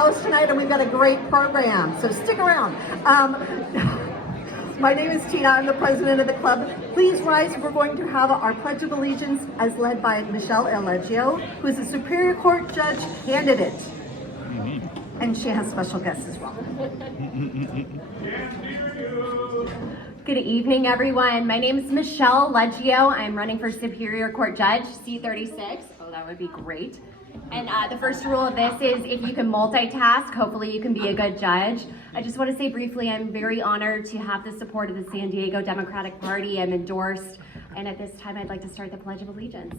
house tonight, and we've got a great program, so stick around. My name is Tina. I'm the president of the club. Please rise. We're going to have our Pledge of Allegiance as led by Michelle Leggio, who is a Superior Court judge candidate. And she has special guests as well. Good evening, everyone. My name is Michelle Leggio. I'm running for Superior Court Judge, C36. Oh, that would be great. And the first rule of this is if you can multitask, hopefully you can be a good judge. I just want to say briefly, I'm very honored to have the support of the San Diego Democratic Party. I'm endorsed. And at this time, I'd like to start the Pledge of Allegiance.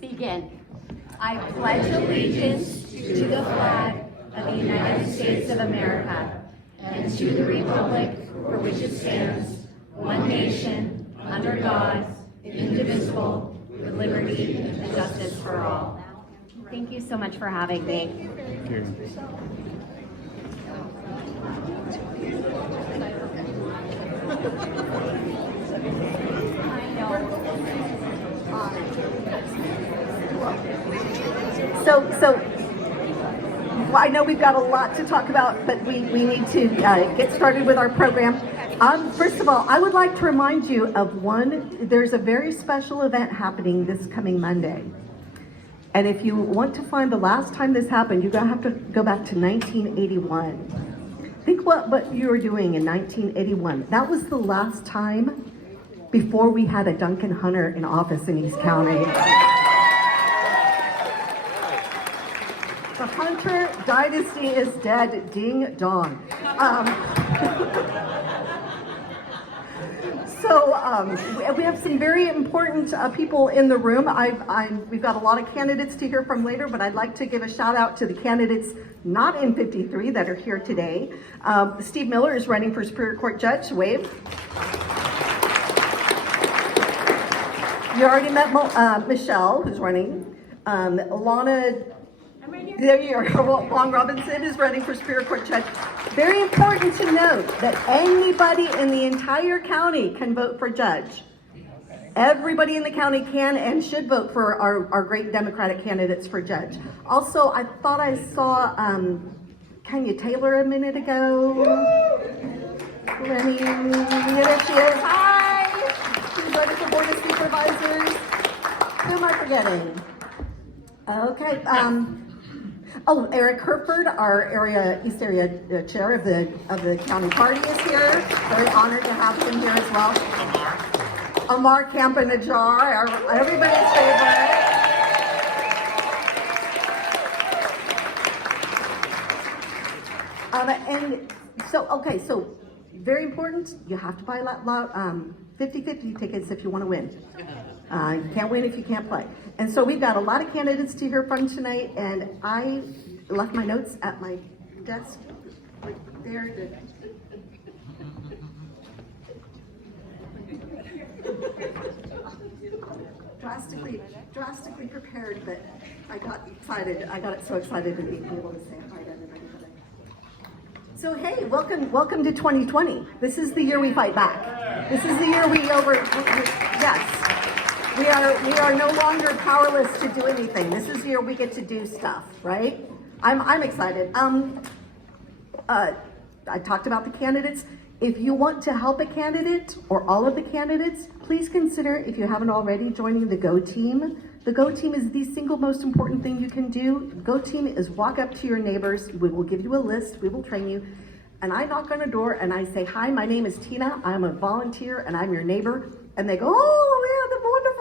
Begin. I pledge allegiance to the flag of the United States of America and to the republic for which it stands, one nation, under God, indivisible, with liberty and justice for all. Thank you so much for having me. Thank you. So I know we've got a lot to talk about, but we need to get started with our program. First of all, I would like to remind you of there's a very special event happening this coming Monday. And if you want to find the last time this happened, you're going to have to go back to 1981. Think what you were doing in 1981. That was the last time before we had a Duncan Hunter in office in East County. The Hunter dynasty is dead, ding dong. We have some very important people in the room. We've got a lot of candidates to hear from later, but I'd like to give a shout out to the candidates not in 53 that are here today. Steve Miller is running for Superior Court Judge. Wave. You already met Michelle, who's running. Alana. There you are. Long Robinson is running for Superior Court Judge. Very important to note that anybody in the entire county can vote for judge. Everybody in the county can and should vote for our great Democratic candidates for judge. Also, I thought I saw Kenya Taylor a minute ago. Lenny, there she is. Hi. She's running for Board of Supervisors. Who am I forgetting? Okay. Erik Kutner, our East Area chair of the county party, is here. Very honored to have him here as well. Amar Campanajjar, everybody's favorite. So very important. You have to buy 50-50 tickets if you want to win. You can't win if you can't play. And so we've got a lot of candidates to hear from tonight, and I left my notes at my desk right there. Drastically prepared, but I got excited. I got so excited to be able to say hi to everybody today. So hey, welcome to 2020. This is the year we fight back. This is the year yes. We are no longer powerless to do anything. This is the year we get to do stuff, right? I'm excited. I talked about the candidates. If you want to help a candidate or all of the candidates, please consider, if you haven't already, joining the GO team. The GO team is the single most important thing you can do. GO team is walk up to your neighbors. We will give you a list. We will train you. And I knock on a door and I say, hi, my name is Tina. I'm a volunteer and I'm your neighbor. And they go, oh, yeah,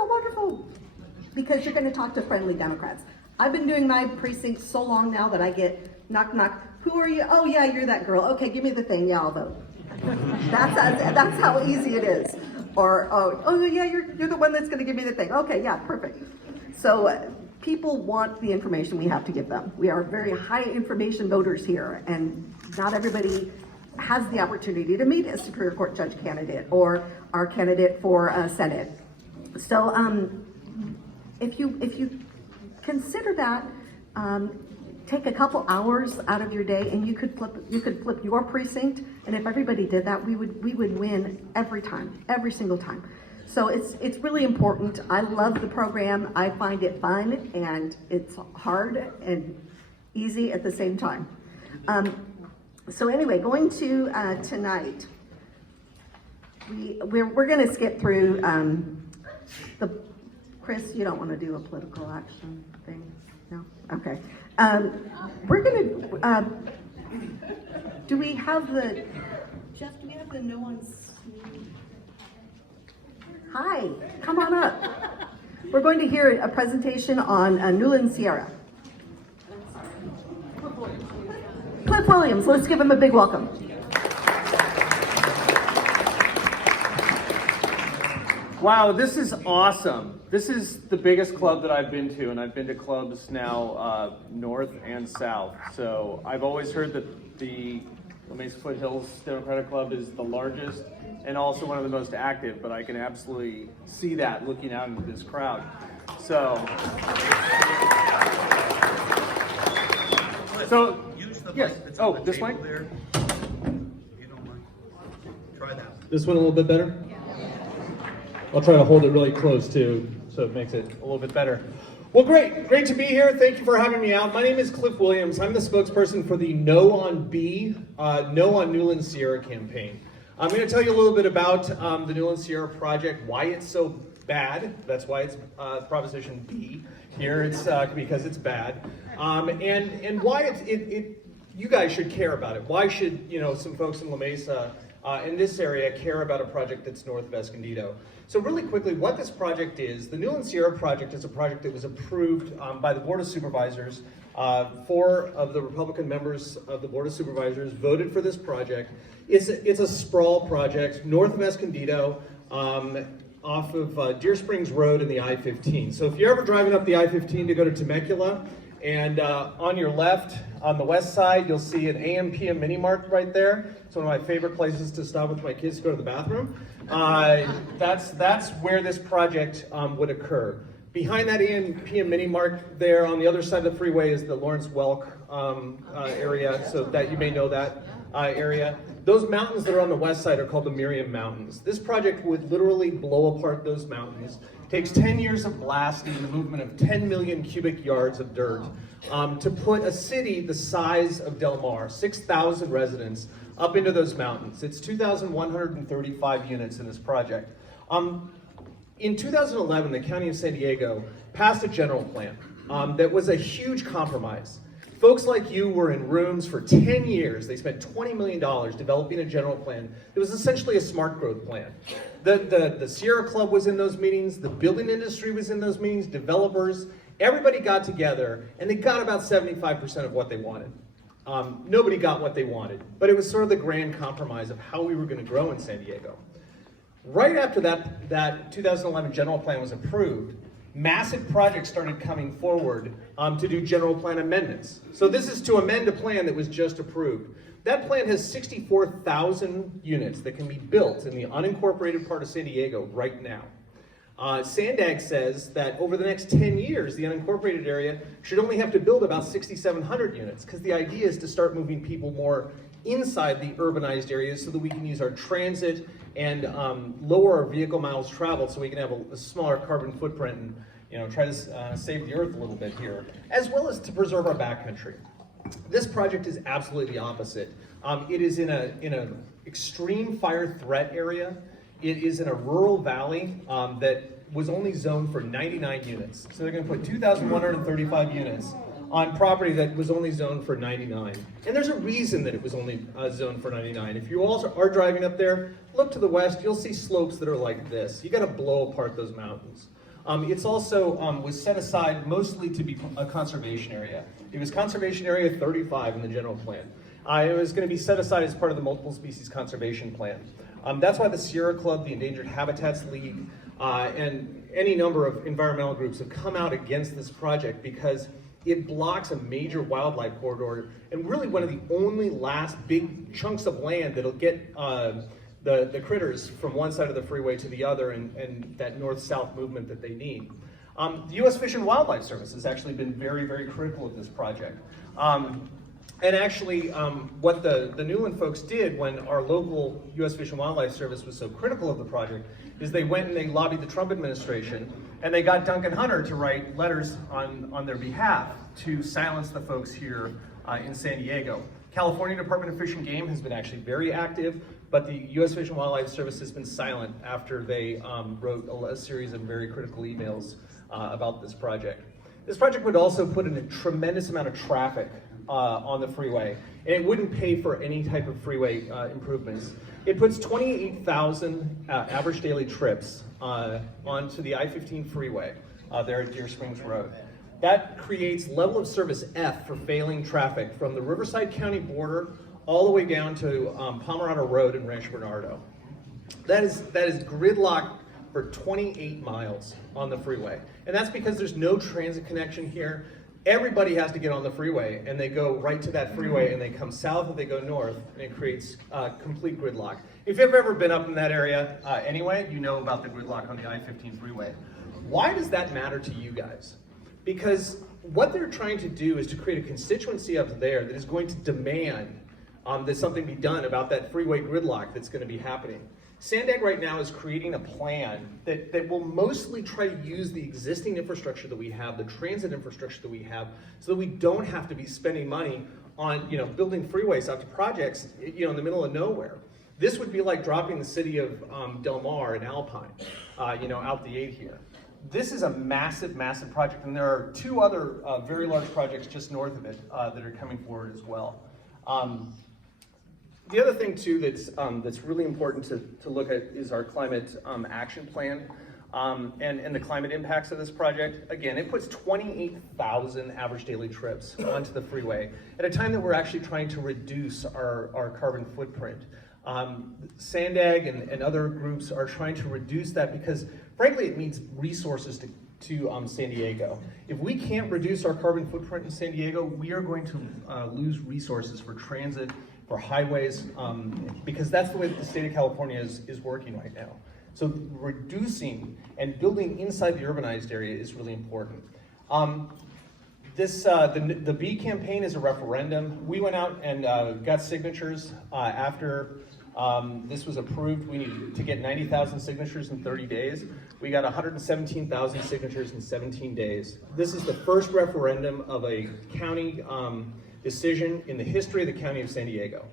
wonderful. Because you're going to talk to friendly Democrats. I've been doing my precinct so long now that I get knock, knock. Who are you? Oh, yeah, you're that girl. Okay, give me the thing. Yeah, I'll vote. That's how easy it is. Or, oh yeah, you're the one that's going to give me the thing. Okay, yeah, perfect. So people want the information we have to give them. We are very high information voters here, and not everybody has the opportunity to meet a Superior Court judge candidate or our candidate for Senate. So if you consider that, take a couple hours out of your day, and you could flip your precinct. And if everybody did that, we would win every time, every single time. So it's really important. I love the program. I find it fun, and it's hard and easy at the same time. So anyway, going to tonight, we're going to skip through Chris, you don't want to do a political action thing? No? Okay. We're going to, do we have the, Jeff, do we have the no on Snoop? Hi, come on up. We're going to hear a presentation on Newlands Sierra. Cliff Williams, let's give him a big welcome. Wow, this is awesome. This is the biggest club that I've been to, and I've been to clubs now north and south. So I've always heard that the Mesa-Foothills Democratic Club is the largest and also one of the most active, but I can absolutely see that looking out into this crowd. So yes. Oh, this mic? Try that. This one a little bit better? I'll try to hold it really close too, so it makes it a little bit better. Well, great to be here. Thank you for having me out. My name is Cliff Williams. I'm the spokesperson for the No on B, No on Newlands Sierra campaign. I'm going to tell you a little bit about the Newlands Sierra project, why it's so bad. That's why it's Proposition B here. It's because it's bad, and why you guys should care about it. Why should some folks in La Mesa in this area care about a project that's north of Escondido? So really quickly, what this project is, the Newlands Sierra project is a project that was approved by the Board of Supervisors. 4 of the Republican members of the Board of Supervisors voted for this project. It's a sprawl project north of Escondido, off of Deer Springs Road and the I-15. So if you're ever driving up the I-15 to go to Temecula, and on your left, on the west side, you'll see an AM/PM mini mart right there. It's one of my favorite places to stop with my kids to go to the bathroom. That's where this project would occur. Behind that AM/PM mini mart there, on the other side of the freeway, is the Lawrence Welk area, so that you may know that area. Those mountains that are on the west side are called the Miriam Mountains. This project would literally blow apart those mountains. Takes 10 years of blasting, the movement of 10 million cubic yards of dirt, to put a city the size of Del Mar, 6,000 residents, up into those mountains. It's 2,135 units in this project. In 2011, the County of San Diego passed a general plan that was a huge compromise. Folks like you were in rooms for 10 years. They spent $20 million developing a general plan. It was essentially a smart growth plan. The Sierra Club was in those meetings, the building industry was in those meetings, developers, everybody got together, and they got about 75% of what they wanted. Nobody got what they wanted, but it was sort of the grand compromise of how we were going to grow in San Diego. Right after that 2011 general plan was approved, massive projects started coming forward to do general plan amendments. So this is to amend a plan that was just approved. That plan has 64,000 units that can be built in the unincorporated part of San Diego right now. Sandag says that over the next 10 years, the unincorporated area should only have to build about 6,700 units, because the idea is to start moving people more inside the urbanized areas so that we can use our transit and lower our vehicle miles traveled so we can have a smaller carbon footprint and try to save the earth a little bit here, as well as to preserve our backcountry. This project is absolutely the opposite. It is in an extreme fire threat area. It is in a rural valley that was only zoned for 99 units. So they're going to put 2,135 units on property that was only zoned for 99. And there's a reason that it was only zoned for 99. If you also are driving up there, look to the west, you'll see slopes that are like this. You got to blow apart those mountains. It's also was set aside mostly to be a conservation area. It was conservation area 35 in the general plan. It was going to be set aside as part of the multiple species conservation plan. That's why the Sierra Club, the Endangered Habitats League, and any number of environmental groups have come out against this project because it blocks a major wildlife corridor and really one of the only last big chunks of land that'll get the critters from one side of the freeway to the other and that north-south movement that they need. The U.S. Fish and Wildlife Service has actually been very, very critical of this project. And actually, what the Newland folks did when our local U.S. Fish and Wildlife Service was so critical of the project is they went and they lobbied the Trump administration, and they got Duncan Hunter to write letters on their behalf to silence the folks here in San Diego. California Department of Fish and Game has been actually very active, but the U.S. Fish and Wildlife Service has been silent after they wrote a series of very critical emails about this project. This project would also put in a tremendous amount of traffic on the freeway, and it wouldn't pay for any type of freeway improvements. It puts 28,000 average daily trips onto the I-15 freeway there at Deer Springs Road. That creates level of service F for failing traffic from the Riverside County border all the way down to Pomerado Road in Rancho Bernardo. That is gridlock for 28 miles on the freeway. And that's because there's no transit connection here. Everybody has to get on the freeway, and they go right to that freeway, and they come south or they go north, and it creates complete gridlock. If you've ever been up in that area anyway, you know about the gridlock on the I-15 freeway. Why does that matter to you guys? Because what they're trying to do is to create a constituency up there that is going to demand that something be done about that freeway gridlock that's going to be happening. Sandag right now is creating a plan that will mostly try to use the existing infrastructure that we have, the transit infrastructure that we have, so that we don't have to be spending money on building freeways out to projects in the middle of nowhere. This would be like dropping the city of Del Mar and Alpine, out the 8 here. This is a massive, massive project, and there are two other very large projects just north of it that are coming forward as well. The other thing too that's really important to look at is our climate action plan and the climate impacts of this project. Again, it puts 28,000 average daily trips onto the freeway at a time that we're actually trying to reduce our carbon footprint. Sandag and other groups are trying to reduce that because, frankly, it needs resources to San Diego. If we can't reduce our carbon footprint in San Diego, we are going to lose resources for transit, for highways, because that's the way that the state of California is working right now. So reducing and building inside the urbanized area is really important. The B campaign is a referendum. We went out and got signatures after this was approved. We needed to get 90,000 signatures in 30 days. We got 117,000 signatures in 17 days. This is the first referendum of a county decision in the history of the county of San Diego.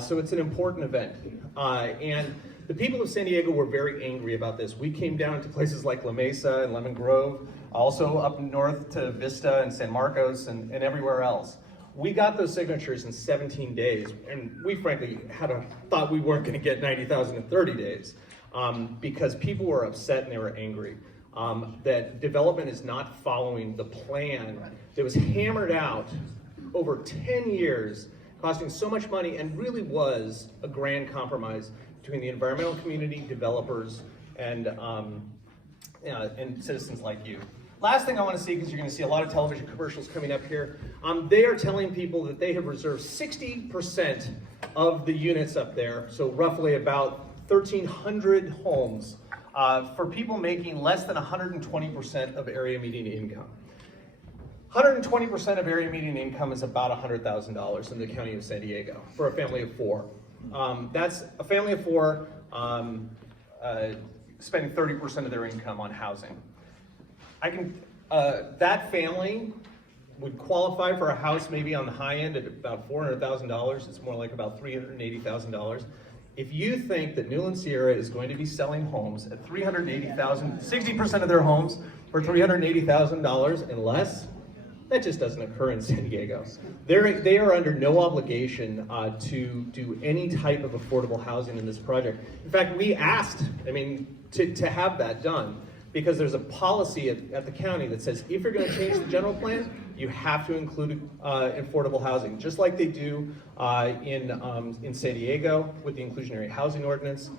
So it's an important event. And the people of San Diego were very angry about this. We came down to places like La Mesa and Lemon Grove, also up north to Vista and San Marcos and everywhere else. We got those signatures in 17 days, and we frankly thought we weren't going to get 90,000 in 30 days because people were upset and they were angry that development is not following the plan that was hammered out over 10 years, costing so much money, and really was a grand compromise between the environmental community, developers, and citizens like you. Last thing I want to see, because you're going to see a lot of television commercials coming up here, they are telling people that they have reserved 60% of the units up there, so roughly about 1,300 homes, for people making less than 120% of area median income. 120% of area median income is about $100,000 in the county of San Diego for a family of four. That's a family of four spending 30% of their income on housing. That family would qualify for a house maybe on the high end at about $400,000. It's more like about $380,000. If you think that Newland Sierra is going to be selling homes at $380,000, 60% of their homes for $380,000 and less, that just doesn't occur in San Diego. They are under no obligation to do any type of affordable housing in this project. In fact, we asked, to have that done, because there's a policy at the county that says if you're going to change the general plan, you have to include affordable housing, just like they do in San Diego with the inclusionary housing ordinance.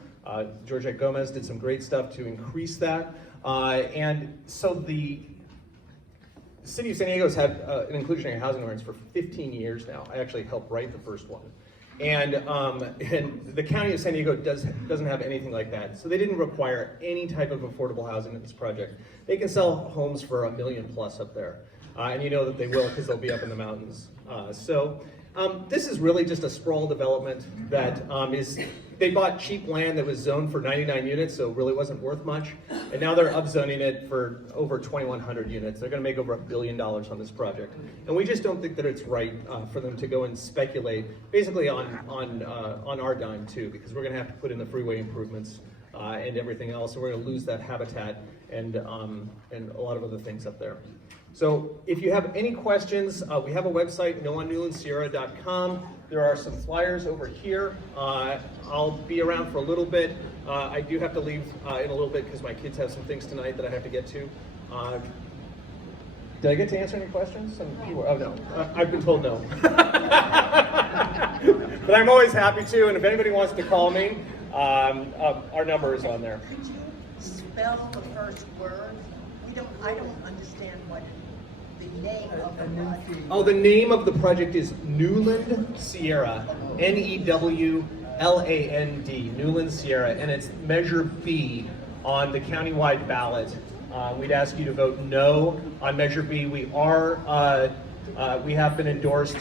Georgette Gomez did some great stuff to increase that. And so the city of San Diego has had an inclusionary housing ordinance for 15 years now. I actually helped write the first one. And the county of San Diego doesn't have anything like that. So they didn't require any type of affordable housing in this project. They can sell homes for $1 million plus up there. And you know that they will, because they'll be up in the mountains. So This is really just a sprawl development that they bought cheap land that was zoned for 99 units, so it really wasn't worth much. And now they're upzoning it for over 2,100 units. They're gonna make over $1 billion on this project. And we just don't think that it's right for them to go and speculate, basically on our dime too, because we're gonna have to put in the freeway improvements and everything else, and we're gonna lose that habitat and a lot of other things up there. So if you have any questions, we have a website, noonnewlandsierra.com. There are some flyers over here. I'll be around for a little bit. I do have to leave in a little bit because my kids have some things tonight that I have to get to. Did I get to answer any questions? Oh no, I've been told no. But I'm always happy to, and if anybody wants to call me, our number is on there. Could you spell the first word? I don't understand what the name of the project. Oh, the name of the project is Newland Sierra, Newland, Newland Sierra, and it's Measure B on the countywide ballot. We'd ask you to vote no on Measure B. We have been endorsed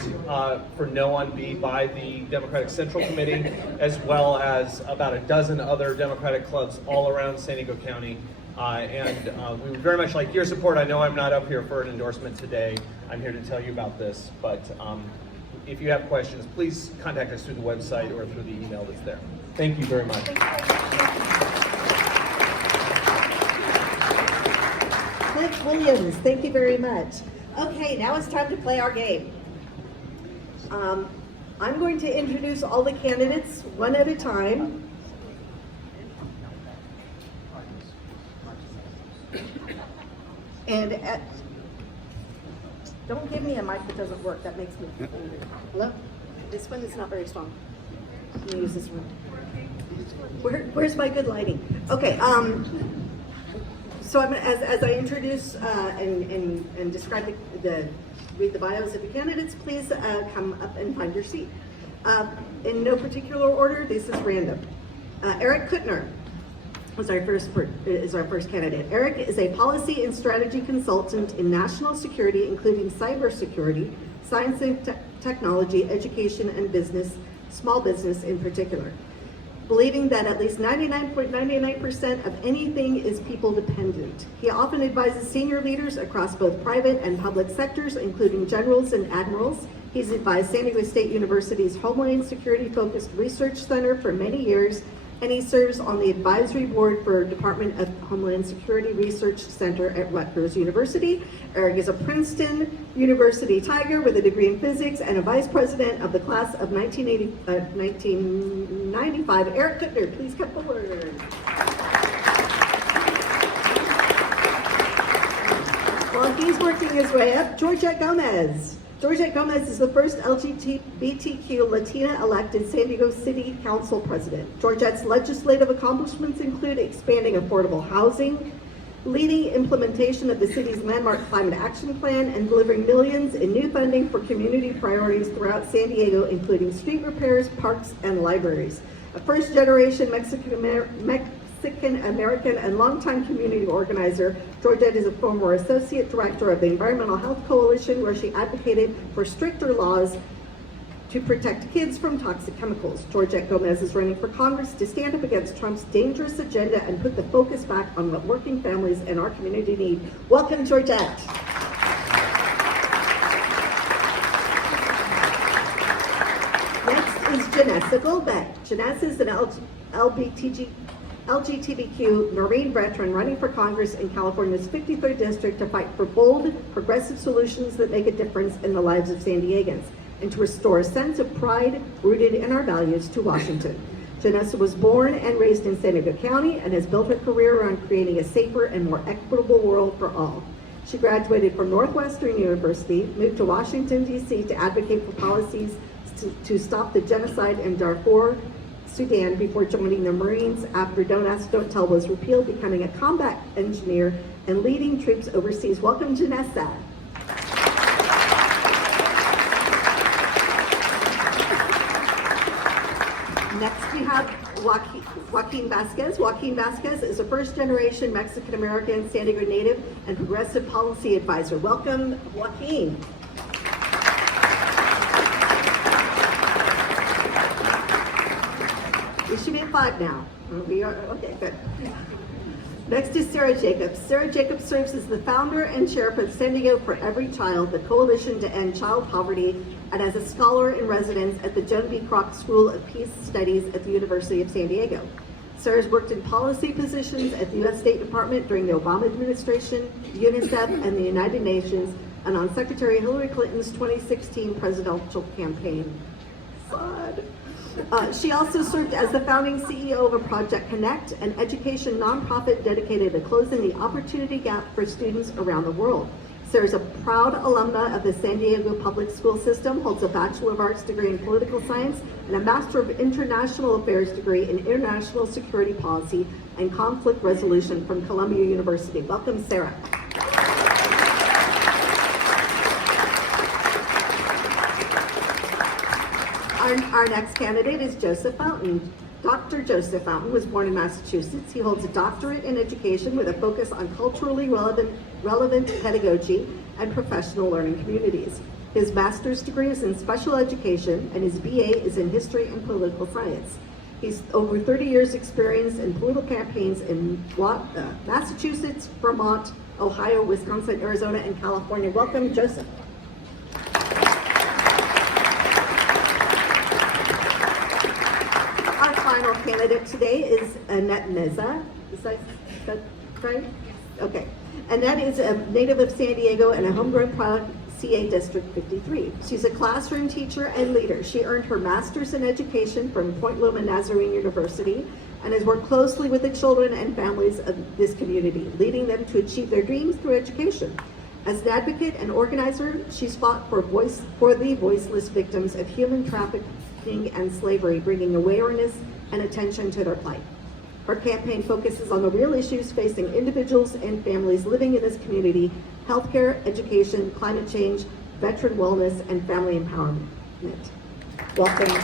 for no on B by the Democratic Central Committee, as well as about a dozen other Democratic clubs all around San Diego County. We would very much like your support. I know I'm not up here for an endorsement today. I'm here to tell you about this, but if you have questions, please contact us through the website or through the email that's there. Thank you very much. Cliff Williams, thank you very much. Okay, now it's time to play our game. I'm going to introduce all the candidates one at a time. And don't give me a mic that doesn't work. That makes me angry. Hello? This one is not very strong. I'm gonna use this one. Where's my good lighting? Okay. So as I introduce and describe read the bios of the candidates, please come up and find your seat. In no particular order. This is random. Erik Kutner is our first candidate. Erik is a policy and strategy consultant in national security, including cybersecurity, science and technology, education, and business, small business in particular. Believing that at least 99.99% of anything is people dependent. He often advises senior leaders across both private and public sectors, including generals and admirals. He's advised San Diego State University's Homeland Security Focused Research Center for many years, and he serves on the advisory board for Department of Homeland Security Research Center at Rutgers University. Erik is a Princeton University Tiger with a degree in physics and a vice president of the class of 1995. Erik Kutner, please come forward. While he's working his way up, Georgette Gomez. Georgette Gomez is the first LGBTQ Latina elected San Diego City Council president. Georgette's legislative accomplishments include expanding affordable housing, leading implementation of the city's landmark climate action plan, and delivering millions in new funding for community priorities throughout San Diego, including street repairs, parks, and libraries. A first-generation Mexican-American and longtime community organizer, Georgette is a former associate director of the Environmental Health Coalition, where she advocated for stricter laws to protect kids from toxic chemicals. Georgette Gomez is running for Congress to stand up against Trump's dangerous agenda and put the focus back on what working families in our community need. Welcome, Georgette. Next is Janessa Goldbeck. Janessa is an LGBTQ Marine veteran running for Congress in California's 53rd District to fight for bold, progressive solutions that make a difference in the lives of San Diegans and to restore a sense of pride rooted in our values to Washington. Janessa was born and raised in San Diego County and has built her career around creating a safer and more equitable world for all. She graduated from Northwestern University, moved to Washington, D.C. to advocate for policies to stop the genocide in Darfur, Sudan, before joining the Marines after Don't Ask, Don't Tell was repealed, becoming a combat engineer and leading troops overseas. Welcome, Janessa. Next, we have Joaquin Vasquez. Joaquin Vasquez is a first-generation Mexican-American, San Diego native, and progressive policy advisor. Welcome, Joaquin. We should be at 5 now. We are, okay, good. Next is Sara Jacobs. Sara Jacobs serves as the founder and chair of San Diego for Every Child, the coalition to end child poverty, and as a scholar in residence at the Joan B. Kroc School of Peace Studies at the University of San Diego. Sara's worked in policy positions at the U.S. State Department during the Obama administration, UNICEF, and the United Nations, and on Secretary Hillary Clinton's 2016 presidential campaign. Sad. She also served as the founding CEO of Project Connect, an education nonprofit dedicated to closing the opportunity gap for students around the world. Sara's a proud alumna of the San Diego public school system, holds a Bachelor of Arts degree in political science and a Master of International Affairs degree in international security policy and conflict resolution from Columbia University. Welcome, Sara. Our next candidate is Joseph Fountain. Dr. Joseph Fountain was born in Massachusetts. He holds a doctorate in education with a focus on culturally relevant pedagogy and professional learning communities. His master's degree is in special education and his BA is in history and political science. He's over 30 years experience in political campaigns in Massachusetts, Vermont, Ohio, Wisconsin, Arizona, and California. Welcome, Joseph. Final candidate today is Annette Meza. Is that right? Okay. Annette is a native of San Diego and a homegrown product, CA District 53. She's a classroom teacher and leader. She earned her master's in education from Point Loma Nazarene University and has worked closely with the children and families of this community, leading them to achieve their dreams through education. As an advocate and organizer, she's fought for the voiceless victims of human trafficking and slavery, bringing awareness and attention to their plight. Her campaign focuses on the real issues facing individuals and families living in this community: healthcare, education, climate change, veteran wellness, and family empowerment. Welcome.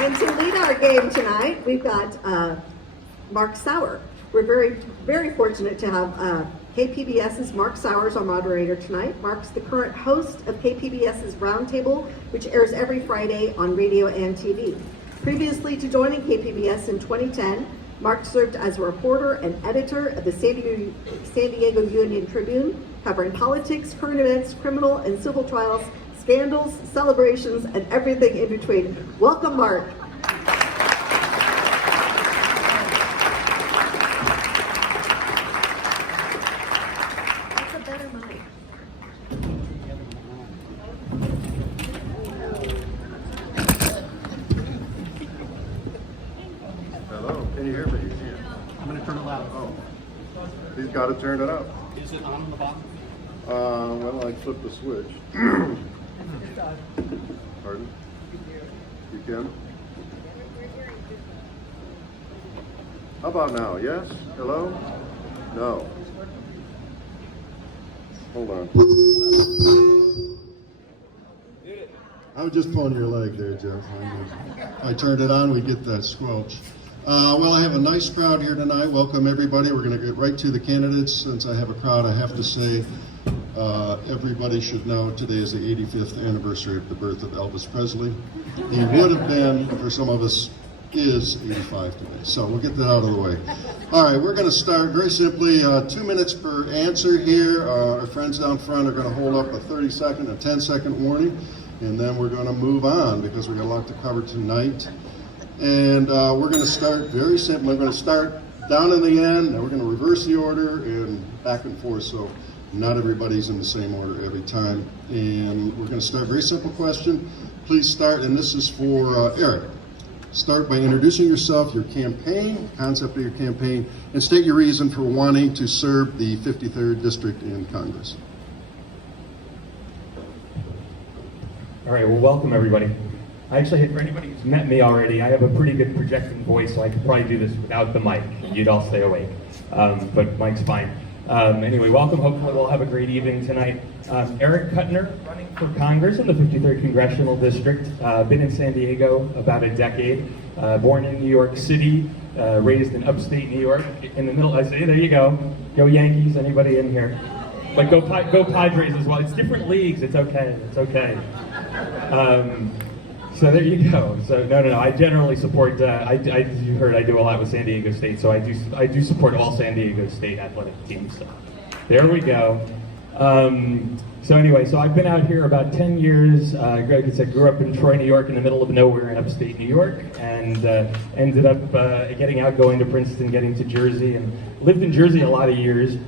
And to lead our game tonight, we've got Mark Sauer. We're very fortunate to have KPBS's Mark Sauer as our moderator tonight. Mark's the current host of KPBS's Roundtable, which airs every Friday on radio and TV. Previously to joining KPBS in 2010, Mark served as a reporter and editor of the San Diego Union Tribune, covering politics, current events, criminal and civil trials, scandals, celebrations, and everything in between. Welcome, Mark. He's got to turn it up. Is it on the bottom? Well, I flipped the switch. Pardon? You can? How about now? Yes? Hello? No. Hold on. I was just pulling your leg there, Jeff. I turned it on, we get that squelch. Well, I have a nice crowd here tonight. Welcome, everybody. We're going to get right to the candidates. Since I have a crowd, I have to say everybody should know today is the 85th anniversary of the birth of Elvis Presley. He would have been, for some of us, is 85 today. So we'll get that out of the way. All right, we're going to start very simply. 2 minutes per answer here. Our friends down front are going to hold up a 30-second, a 10-second warning, and then we're going to move on because we've got a lot to cover tonight. And we're going to start very simple. We're going to start down in the end, and we're going to reverse the order and back and forth, so not everybody's in the same order every time. And we're going to start very simple question. Please start, and this is for Erik. Start by introducing yourself, your campaign, concept of your campaign, and state your reason for wanting to serve the 53rd District in Congress. All right, well, welcome everybody. Actually, for anybody who's met me already, I have a pretty good projecting voice, so I could probably do this without the mic. You'd all stay awake, but mic's fine. Anyway, welcome. Hopefully we'll have a great evening tonight. Erik Kutner, running for Congress in the 53rd Congressional District. Been in San Diego about a decade. Born in New York City, raised in upstate New York. In the middle, I say, there you go. Go Yankees, anybody in here? But go Padres as well. It's different leagues, it's okay, it's okay. So there you go. So no. I generally support. You heard I do a lot with San Diego State, so I do support all San Diego State athletic teams. So there we go. So anyway, so I've been out here about 10 years. Like I said, grew up in Troy, New York, in the middle of nowhere in upstate New York, and ended up getting out, going to Princeton, getting to Jersey, and lived in Jersey a lot of years.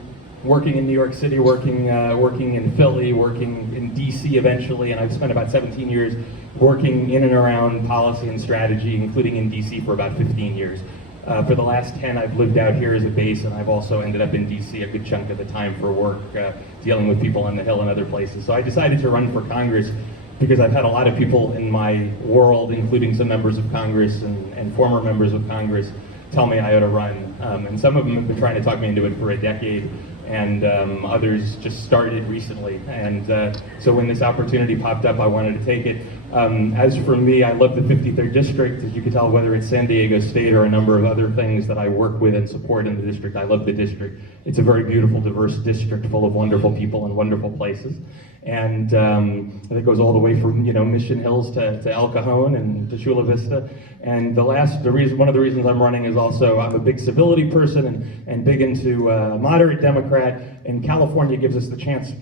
Working in New York City, working in Philly, working in DC eventually, and I've spent about 17 years working in and around policy and strategy, including in DC for about 15 years. For the last 10, I've lived out here as a base, and I've also ended up in DC a good chunk of the time for work, dealing with people on the Hill and other places. So I decided to run for Congress because I've had a lot of people in my world, including some members of Congress and former members of Congress, tell me I ought to run. And some of them have been trying to talk me into it for a decade, and others just started recently. And so when this opportunity popped up, I wanted to take it. As for me, I love the 53rd District. As you can tell, whether it's San Diego State or a number of other things that I work with and support in the district, I love the district. It's a very beautiful, diverse district full of wonderful people and wonderful places. And it goes all the way from Mission Hills to El Cajon and to Chula Vista. And one of the reasons I'm running is also I'm a big civility person and big into moderate Democrat. And California gives us the chance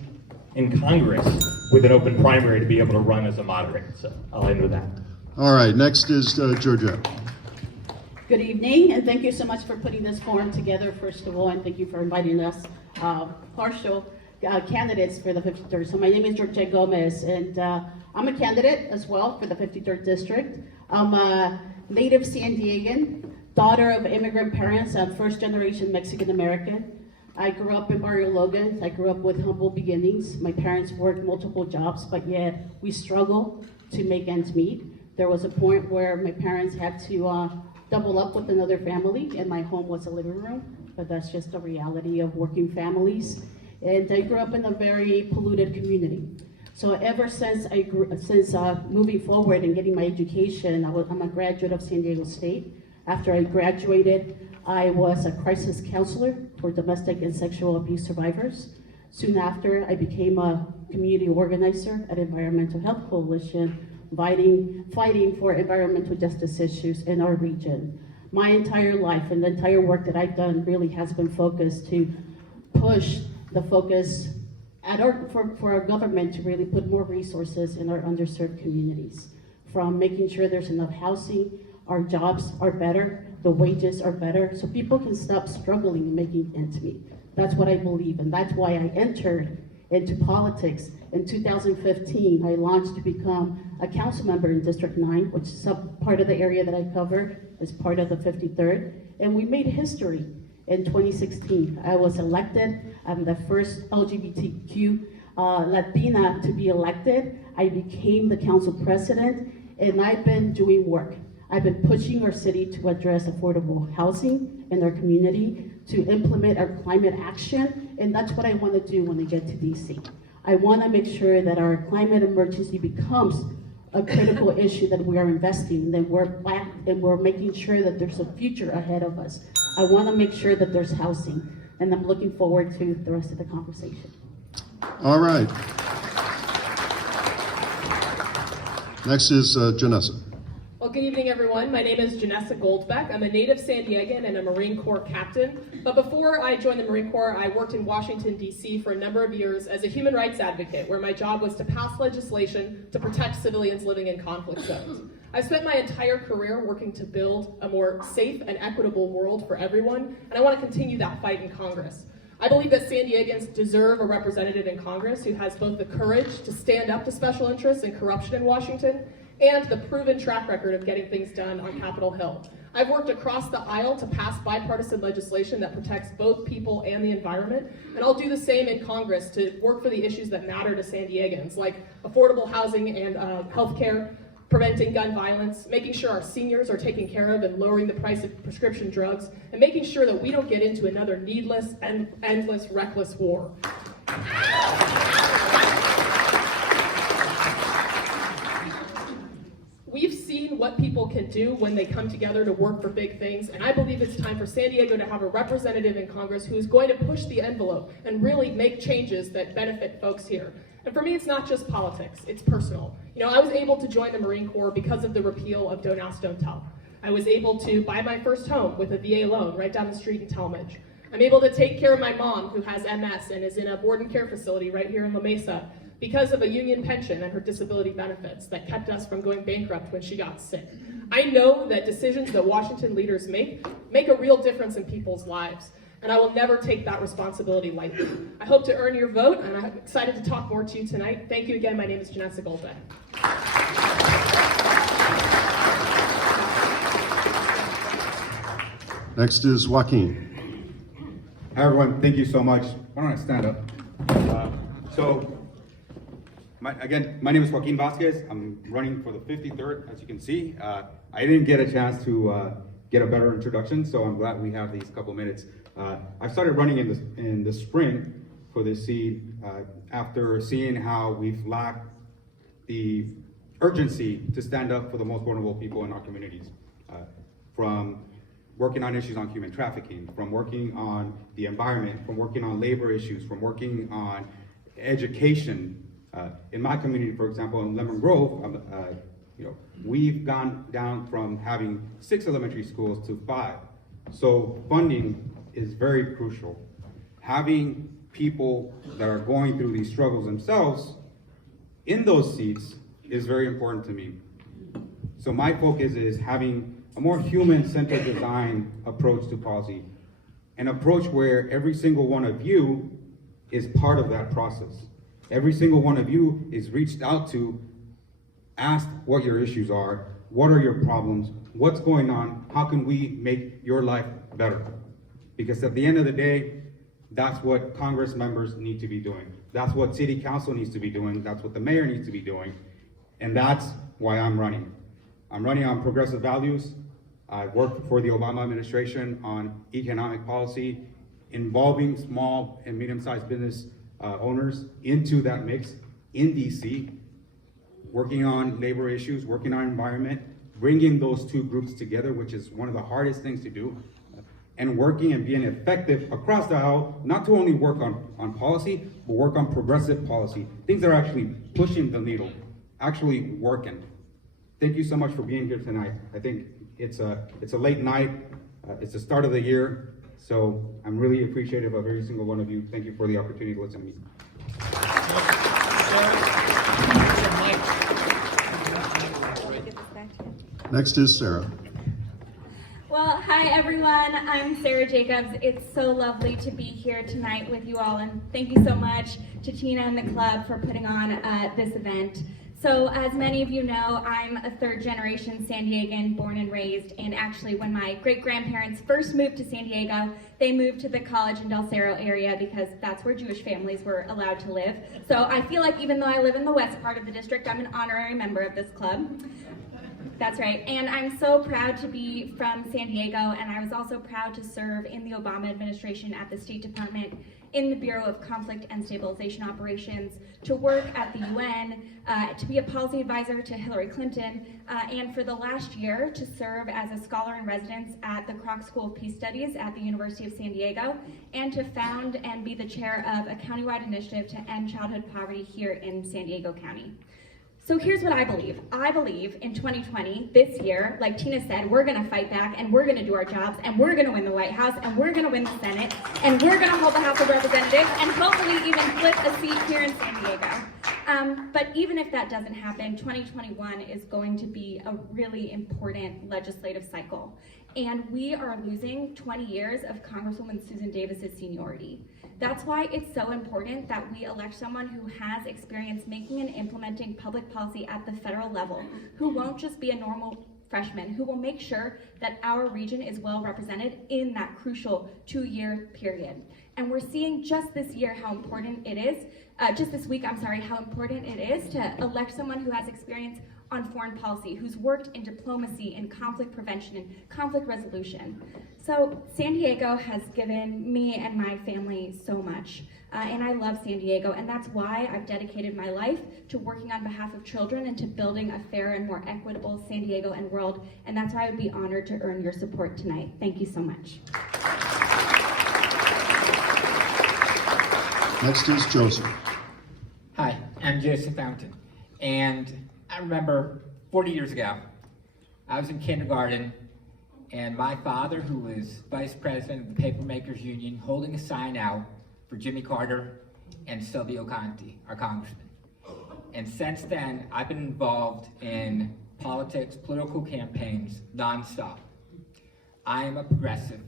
in Congress with an open primary to be able to run as a moderate. So I'll end with that. All right, next is Georgette. Good evening, and thank you so much for putting this forum together, first of all, and thank you for inviting us, partial candidates for the 53rd. So my name is Georgette Gomez, and I'm a candidate as well for the 53rd District. I'm a native San Diegan, daughter of immigrant parents. I'm first-generation Mexican-American. I grew up in Barrio Logan. I grew up with humble beginnings. My parents worked multiple jobs, but yet we struggled to make ends meet. There was a point where my parents had to double up with another family, and my home was a living room, but that's just the reality of working families. And I grew up in a very polluted community. So ever since moving forward and getting my education, I'm a graduate of San Diego State. After I graduated, I was a crisis counselor for domestic and sexual abuse survivors. Soon after, I became a community organizer at Environmental Health Coalition, fighting for environmental justice issues in our region. My entire life and the entire work that I've done really has been focused to push the focus for our government to really put more resources in our underserved communities, from making sure there's enough housing, our jobs are better, the wages are better, so people can stop struggling and making ends meet. That's what I believe, and that's why I entered into politics. In 2015, I launched to become a council member in District 9, which is part of the area that I cover, is part of the 53rd, and we made history. In 2016, I was elected. I'm the first LGBTQ Latina to be elected. I became the council president, and I've been doing work. I've been pushing our city to address affordable housing in our community, to implement our climate action, and that's what I want to do when I get to DC. I want to make sure that our climate emergency becomes a critical issue that we are investing in, and we're making sure that there's a future ahead of us. I want to make sure that there's housing, and I'm looking forward to the rest of the conversation. All right. Next is Janessa. Well, good evening, everyone. My name is Janessa Goldbeck. I'm a native San Diegan and a Marine Corps captain. But before I joined the Marine Corps, I worked in Washington, D.C. for a number of years as a human rights advocate, where my job was to pass legislation to protect civilians living in conflict zones. I've spent my entire career working to build a more safe and equitable world for everyone, and I want to continue that fight in Congress. I believe that San Diegans deserve a representative in Congress who has both the courage to stand up to special interests and corruption in Washington and the proven track record of getting things done on Capitol Hill. I've worked across the aisle to pass bipartisan legislation that protects both people and the environment, and I'll do the same in Congress to work for the issues that matter to San Diegans, like affordable housing and healthcare, preventing gun violence, making sure our seniors are taken care of and lowering the price of prescription drugs, and making sure that we don't get into another needless and endless, reckless war. We've seen what people can do when they come together to work for big things, and I believe it's time for San Diego to have a representative in Congress who's going to push the envelope and really make changes that benefit folks here. And for me, it's not just politics, it's personal. You know, I was able to join the Marine Corps because of the repeal of Don't Ask, Don't Tell. I was able to buy my first home with a VA loan right down the street in Talmadge. I'm able to take care of my mom who has MS and is in a board and care facility right here in La Mesa because of a union pension and her disability benefits that kept us from going bankrupt when she got sick. I know that decisions that Washington leaders make a real difference in people's lives, and I will never take that responsibility lightly. I hope to earn your vote, and I'm excited to talk more to you tonight. Thank you again. My name is Janessa Goldbeck. Next is Joaquin. Hi everyone, thank you so much. Why don't I stand up? My name is Joaquin Vasquez. I'm running for the 53rd, as you can see. I didn't get a chance to get a better introduction, so I'm glad we have these couple minutes. I started running in the spring for this seat after seeing how we've lacked the urgency to stand up for the most vulnerable people in our communities. From working on issues on human trafficking, from working on the environment, from working on labor issues, from working on education. In my community, for example, in Lemon Grove, we've gone down from having 6 elementary schools to 5. So funding is very crucial. Having people that are going through these struggles themselves in those seats is very important to me. So my focus is having a more human-centered design approach to policy, an approach where every single one of you is part of that process. Every single one of you is reached out to, asked what your issues are, what are your problems, what's going on, how can we make your life better? Because at the end of the day, that's what Congress members need to be doing. That's what City Council needs to be doing. That's what the mayor needs to be doing. And that's why I'm running. I'm running on progressive values. I worked for the Obama administration on economic policy, involving small and medium-sized business owners into that mix in DC, working on labor issues, working on environment, bringing those two groups together, which is one of the hardest things to do, and working and being effective across the aisle, not to only work on policy, but work on progressive policy, things that are actually pushing the needle, actually working. Thank you so much for being here tonight. I think it's a late night, it's the start of the year, so I'm really appreciative of every single one of you. Thank you for the opportunity to listen to me. Next is Sara. Well, hi everyone, I'm Sara Jacobs. It's so lovely to be here tonight with you all, and thank you so much to Tina and the club for putting on this event. So as many of you know, I'm a 3rd generation San Diegan, born and raised, and actually when my great-grandparents first moved to San Diego, they moved to the College and Del Cerro area because that's where Jewish families were allowed to live. So I feel like even though I live in the west part of the district, I'm an honorary member of this club. That's right, and I'm so proud to be from San Diego, and I was also proud to serve in the Obama administration at the State Department in the Bureau of Conflict and Stabilization Operations, to work at the UN, to be a policy advisor to Hillary Clinton, and for the last year to serve as a scholar in residence at the Kroc School of Peace Studies at the University of San Diego, and to found and be the chair of a countywide initiative to end childhood poverty here in San Diego County. So here's what I believe. I believe in 2020, this year, like Tina said, we're gonna fight back and we're gonna do our jobs and we're gonna win the White House and we're gonna win the Senate and we're gonna hold the House of Representatives and hopefully even flip a seat here in San Diego. But even if that doesn't happen, 2021 is going to be a really important legislative cycle. And we are losing 20 years of Congresswoman Susan Davis's seniority. That's why it's so important that we elect someone who has experience making and implementing public policy at the federal level, who won't just be a normal freshman, who will make sure that our region is well represented in that crucial 2-year period. And we're seeing just this year how important it is, just this week, I'm sorry, how important it is to elect someone who has experience on foreign policy, who's worked in diplomacy and conflict prevention and conflict resolution. So San Diego has given me and my family so much, and I love San Diego, and that's why I've dedicated my life to working on behalf of children and to building a fair and more equitable San Diego and world, and that's why I would be honored to earn your support tonight. Thank you so much. Next is Joseph. Hi, I'm Joseph Fountain. And I remember 40 years ago, I was in kindergarten, and my father, who was vice president of the Papermakers Union, holding a sign out for Jimmy Carter and Silvio Conti, our congressman. And since then, I've been involved in politics, political campaigns, nonstop. I am a progressive.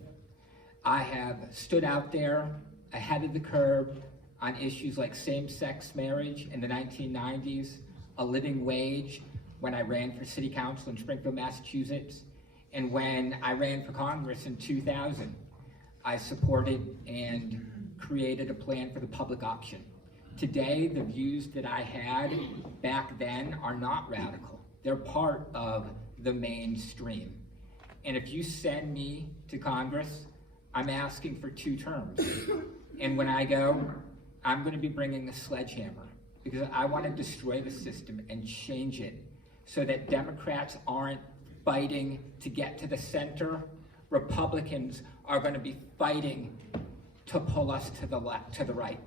I have stood out there ahead of the curve on issues like same-sex marriage in the 1990s, a living wage when I ran for city council in Springfield, Massachusetts, and when I ran for Congress in 2000, I supported and created a plan for the public option. Today, the views that I had back then are not radical. They're part of the mainstream. And if you send me to Congress, I'm asking for 2 terms. And when I go, I'm going to be bringing a sledgehammer because I want to destroy the system and change it so that Democrats aren't fighting to get to the center. Republicans are going to be fighting to pull us to the left, to the right.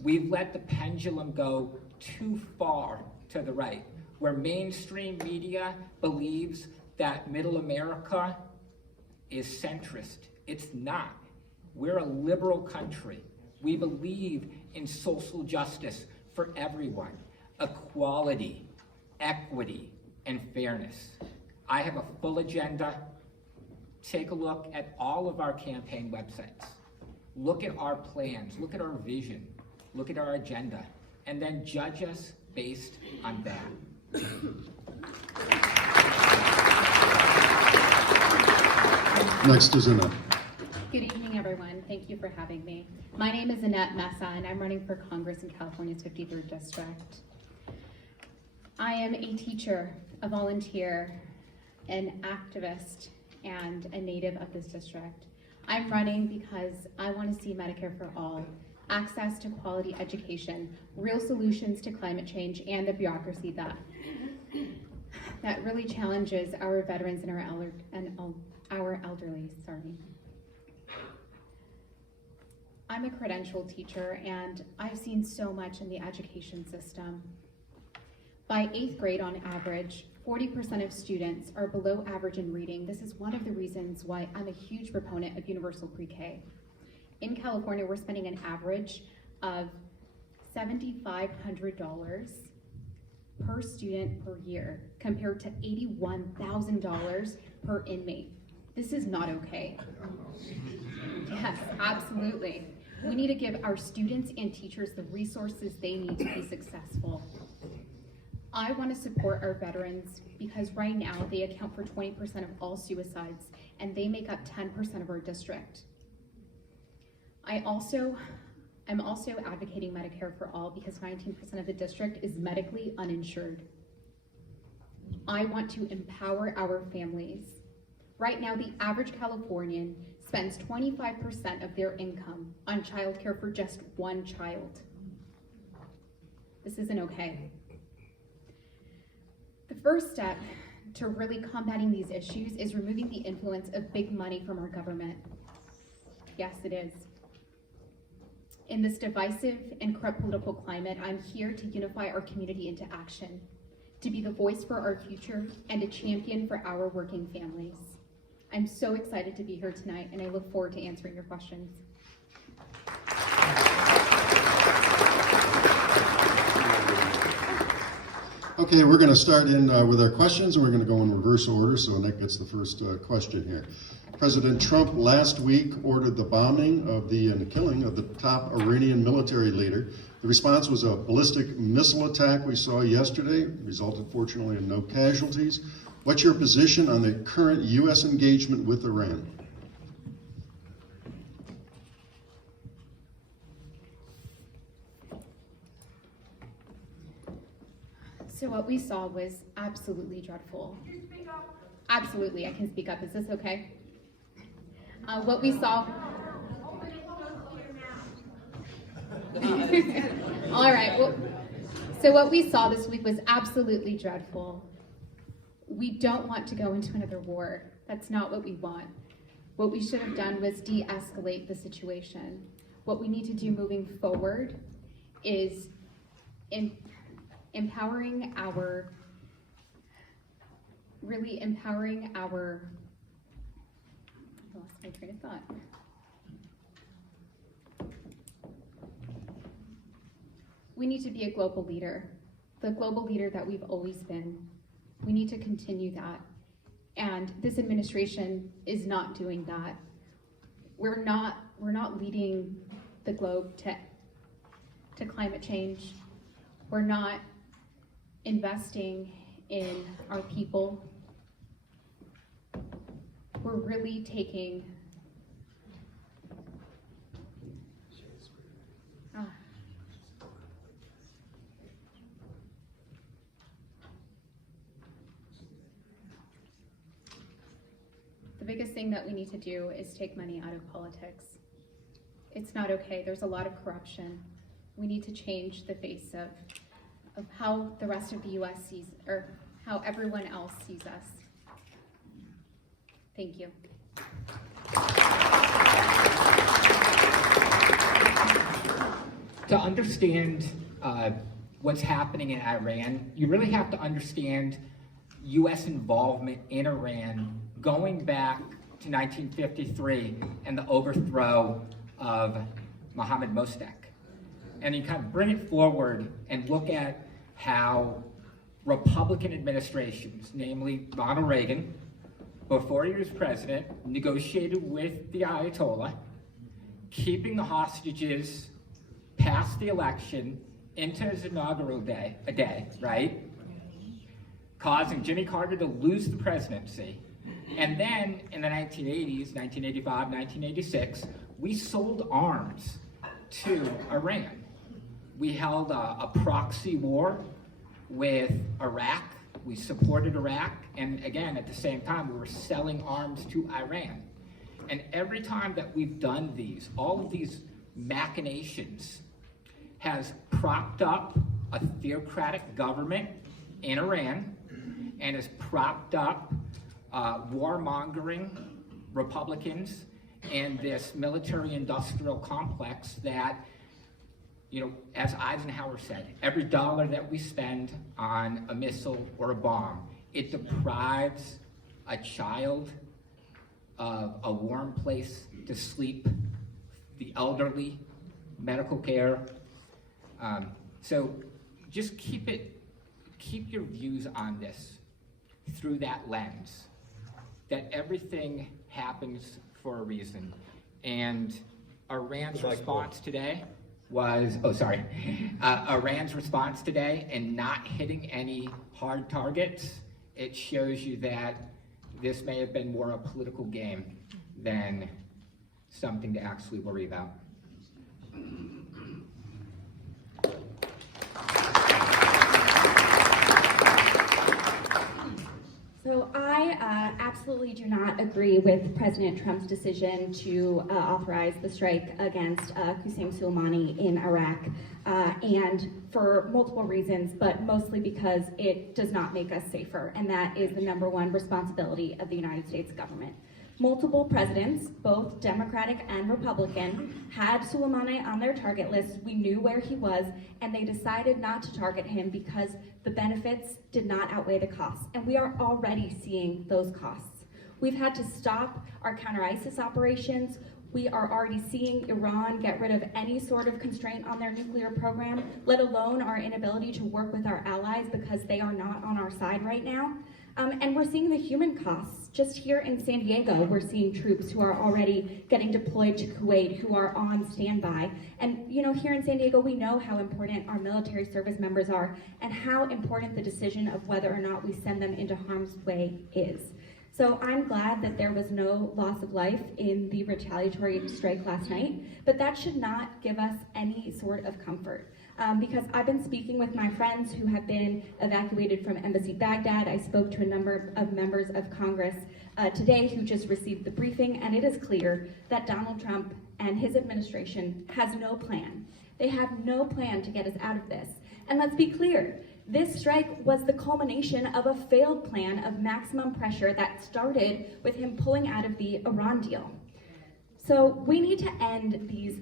We've let the pendulum go too far to the right, where mainstream media believes that middle America is centrist. It's not. We're a liberal country. We believe in social justice for everyone, equality, equity, and fairness. I have a full agenda. Take a look at all of our campaign websites. Look at our plans, look at our vision, look at our agenda, and then judge us based on that. Next is Annette. Good evening, everyone. Thank you for having me. My name is Annette Meza, and I'm running for Congress in California's 53rd District. I am a teacher, a volunteer, an activist, and a native of this district. I'm running because I want to see Medicare for all, access to quality education, real solutions to climate change, and the bureaucracy that really challenges our veterans and our elderly. I'm a credentialed teacher, and I've seen so much in the education system. By 8th grade on average, 40% of students are below average in reading. This is one of the reasons why I'm a huge proponent of universal pre-K. In California, we're spending an average of $7,500 per student per year, compared to $81,000 per inmate. This is not okay. Yes, absolutely. We need to give our students and teachers the resources they need to be successful. I want to support our veterans because right now they account for 20% of all suicides, and they make up 10% of our district. I'm also advocating Medicare for all because 19% of the district is medically uninsured. I want to empower our families. Right now, the average Californian spends 25% of their income on childcare for just one child. This isn't okay. The first step to really combating these issues is removing the influence of big money from our government. Yes, it is. In this divisive and corrupt political climate, I'm here to unify our community into action, to be the voice for our future, and a champion for our working families. I'm so excited to be here tonight, and I look forward to answering your questions. Okay, we're going to start in with our questions, and we're going to go in reverse order, so Annette gets the first question here. President Trump last week ordered the bombing of and the killing of the top Iranian military leader. The response was a ballistic missile attack we saw yesterday, resulted fortunately in no casualties. What's your position on the current U.S. engagement with Iran? So what we saw was absolutely dreadful. Can you speak up? Absolutely, I can speak up. Is this okay? What we saw. All right. Well, so what we saw this week was absolutely dreadful. We don't want to go into another war. That's not what we want. What we should have done was de-escalate the situation. What we need to do moving forward is empowering our, I lost my train of thought. We need to be a global leader, the global leader that we've always been. We need to continue that. And this administration is not doing that. We're not leading the globe to climate change. We're not investing in our people. We're really taking the biggest thing that we need to do is take money out of politics. It's not okay. There's a lot of corruption. We need to change the face of how the rest of the U.S. sees, or how everyone else sees us. Thank you. To understand what's happening in Iran, you really have to understand U.S. involvement in Iran going back to 1953 and the overthrow of Mohammad Mossadegh. And you kind of bring it forward and look at how Republican administrations, namely Ronald Reagan, before he was president, negotiated with the Ayatollah, keeping the hostages past the election into his inaugural day, right? Causing Jimmy Carter to lose the presidency. And then in the 1980s, 1985, 1986, we sold arms to Iran. We held a proxy war with Iraq. We supported Iraq, and again, at the same time, we were selling arms to Iran. And every time that we've done these, all of these machinations has propped up a theocratic government in Iran and has propped up warmongering Republicans and this military-industrial complex that, you know, as Eisenhower said, every dollar that we spend on a missile or a bomb, it deprives a child of a warm place to sleep, the elderly, medical care. So just keep your views on this through that lens, that everything happens for a reason. And Iran's response today was, Iran's response today and not hitting any hard targets, it shows you that this may have been more a political game than something to actually worry about. So I absolutely do not agree with President Trump's decision to authorize the strike against Qasem Soleimani in Iraq, and for multiple reasons, but mostly because it does not make us safer, and that is the #1 responsibility of the United States government. Multiple presidents, both Democratic and Republican, had Soleimani on their target list. We knew where he was, and they decided not to target him because the benefits did not outweigh the costs. And we are already seeing those costs. We've had to stop our counter-ISIS operations. We are already seeing Iran get rid of any sort of constraint on their nuclear program, let alone our inability to work with our allies because they are not on our side right now. And we're seeing the human costs. Just here in San Diego, we're seeing troops who are already getting deployed to Kuwait, who are on standby. And you know, here in San Diego, we know how important our military service members are and how important the decision of whether or not we send them into harm's way is. So I'm glad that there was no loss of life in the retaliatory strike last night, but that should not give us any sort of comfort. Because I've been speaking with my friends who have been evacuated from Embassy Baghdad. I spoke to a number of members of Congress today who just received the briefing, and it is clear that Donald Trump and his administration has no plan. They have no plan to get us out of this. And let's be clear, this strike was the culmination of a failed plan of maximum pressure that started with him pulling out of the Iran deal. So we need to end these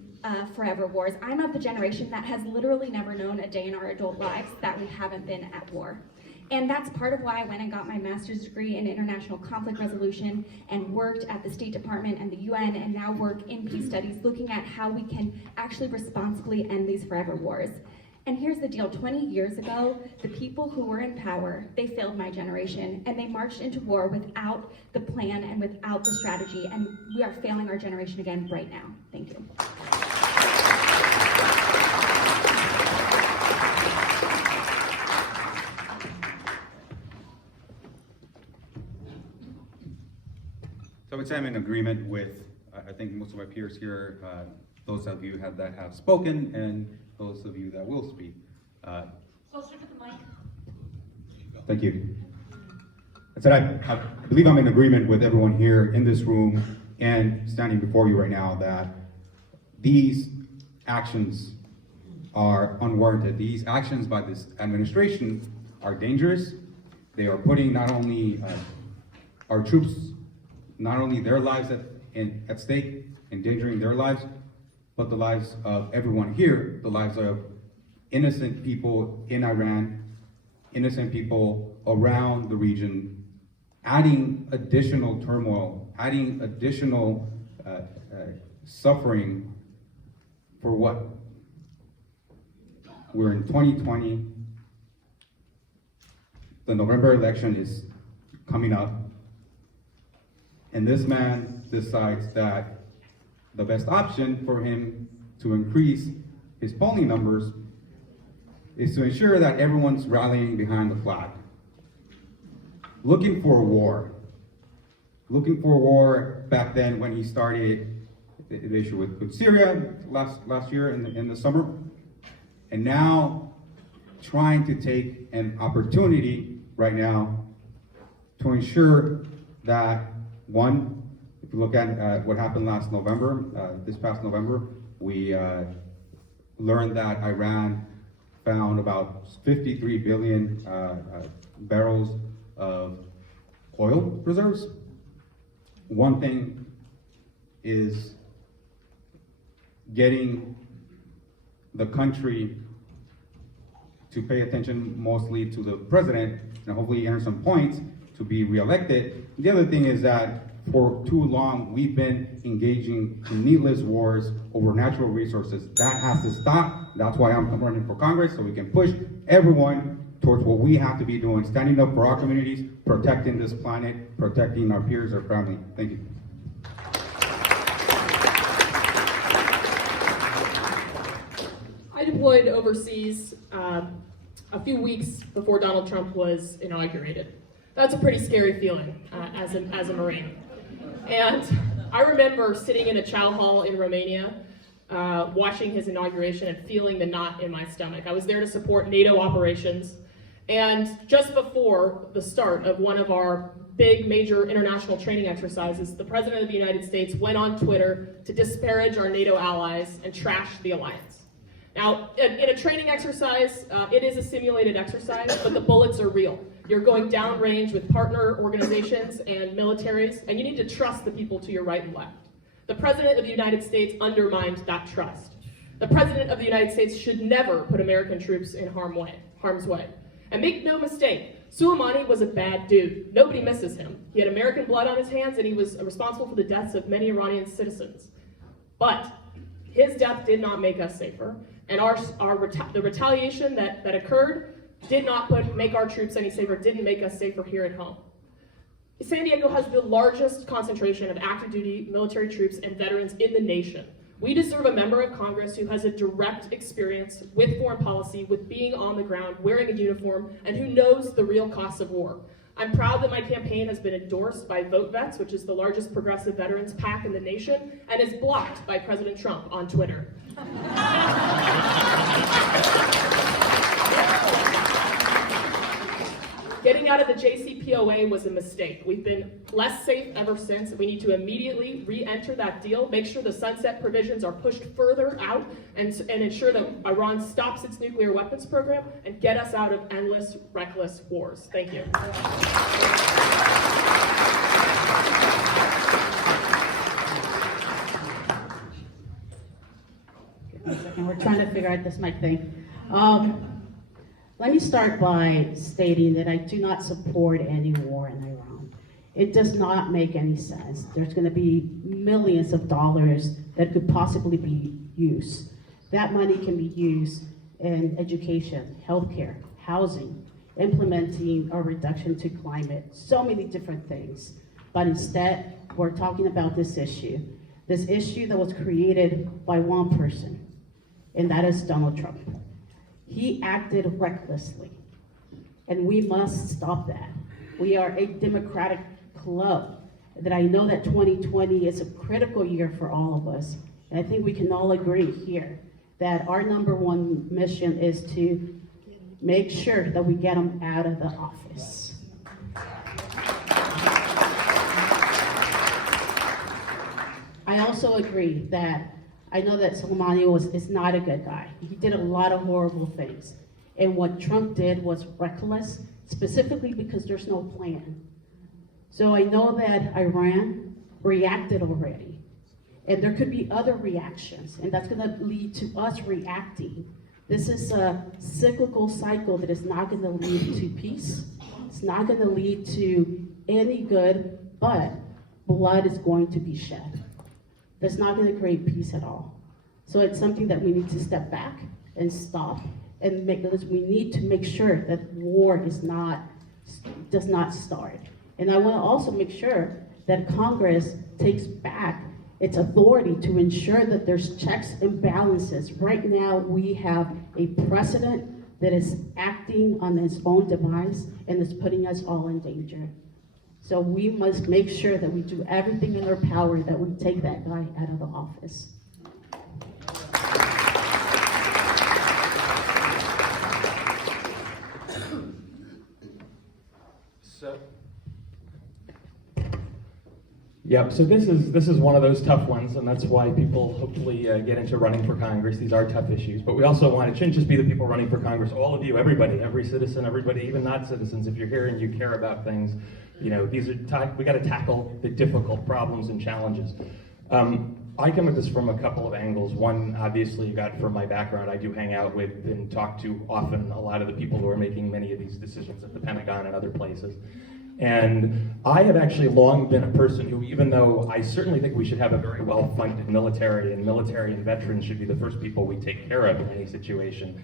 forever wars. I'm of the generation that has literally never known a day in our adult lives that we haven't been at war. And that's part of why I went and got my master's degree in international conflict resolution and worked at the State Department and the UN, and now work in peace studies looking at how we can actually responsibly end these forever wars. And here's the deal, 20 years ago, the people who were in power, they failed my generation, and they marched into war without the plan and without the strategy, and we are failing our generation again right now. Thank you. So I would say I'm in agreement with, I think most of my peers here, those of you that have spoken, and those of you that will speak. Closer to the mic. Thank you. I said I believe I'm in agreement with everyone here in this room and standing before you right now that these actions are unwarranted. These actions by this administration are dangerous. They are putting not only our troops, not only their lives at stake, endangering their lives, but the lives of everyone here, the lives of innocent people in Iran, innocent people around the region, adding additional turmoil, adding additional suffering for what? We're in 2020. The November election is coming up. And this man decides that the best option for him to increase his polling numbers is to ensure that everyone's rallying behind the flag. Looking for a war. Looking for a war back then when he started the issue with Syria last year in the summer. And now trying to take an opportunity right now to ensure that, one, if you look at what happened last November, this past November, we learned that Iran found about 53 billion barrels of oil reserves. One thing is getting the country to pay attention mostly to the president and hopefully earn some points to be reelected. The other thing is that for too long we've been engaging in needless wars over natural resources. That has to stop. That's why I'm running for Congress, so we can push everyone towards what we have to be doing, standing up for our communities, protecting this planet, protecting our peers, our family. Thank you. I deployed overseas a few weeks before Donald Trump was inaugurated. That's a pretty scary feeling as a Marine. And I remember sitting in a chow hall in Romania, watching his inauguration and feeling the knot in my stomach. I was there to support NATO operations. And just before the start of one of our big major international training exercises, the President of the United States went on Twitter to disparage our NATO allies and trash the alliance. Now, in a training exercise, it is a simulated exercise, but the bullets are real. You're going downrange with partner organizations and militaries, and you need to trust the people to your right and left. The President of the United States undermined that trust. The President of the United States should never put American troops in harm's way. And make no mistake, Soleimani was a bad dude. Nobody misses him. He had American blood on his hands, and he was responsible for the deaths of many Iranian citizens. But his death did not make us safer, and the retaliation that occurred did not make our troops any safer, didn't make us safer here at home. San Diego has the largest concentration of active duty military troops and veterans in the nation. We deserve a member of Congress who has a direct experience with foreign policy, with being on the ground, wearing a uniform, and who knows the real costs of war. I'm proud that my campaign has been endorsed by Vote Vets, which is the largest progressive veterans PAC in the nation, and is blocked by President Trump on Twitter. Getting out of the JCPOA was a mistake. We've been less safe ever since. We need to immediately re-enter that deal, make sure the sunset provisions are pushed further out, and ensure that Iran stops its nuclear weapons program and get us out of endless, reckless wars. Thank you. One second, we're trying to figure out this mic thing. Let me start by stating that I do not support any war in Iran. It does not make any sense. There's going to be millions of dollars that could possibly be used. That money can be used in education, healthcare, housing, implementing a reduction to climate, so many different things. But instead, we're talking about this issue that was created by one person, and that is Donald Trump. He acted recklessly, and we must stop that. We are a democratic club, that I know that 2020 is a critical year for all of us, and I think we can all agree here that our number one mission is to make sure that we get him out of the office. I also agree that I know that Soleimani is not a good guy. He did a lot of horrible things. And what Trump did was reckless, specifically because there's no plan. So I know that Iran reacted already. And there could be other reactions, and that's gonna lead to us reacting. This is a cyclical cycle that is not gonna lead to peace. It's not gonna lead to any good, but blood is going to be shed. That's not going to create peace at all. So it's something that we need to step back and stop and we need to make sure that war does not start. And I want to also make sure that Congress takes back its authority to ensure that there's checks and balances. Right now, we have a precedent that is acting on its own demise and is putting us all in danger. So we must make sure that we do everything in our power that we take that guy out of the office. Yep, so this is one of those tough ones, and that's why people hopefully get into running for Congress. These are tough issues, but we also want, it shouldn't just be the people running for Congress, all of you, everybody, every citizen, everybody, even not citizens, if you're here and you care about things, you know, these are, we gotta tackle the difficult problems and challenges. I come at this from a couple of angles. One, obviously, you got from my background, I do hang out with and talk to often a lot of the people who are making many of these decisions at the Pentagon and other places. And I have actually long been a person who, even though I certainly think we should have a very well-funded military, and military and veterans should be the first people we take care of in any situation,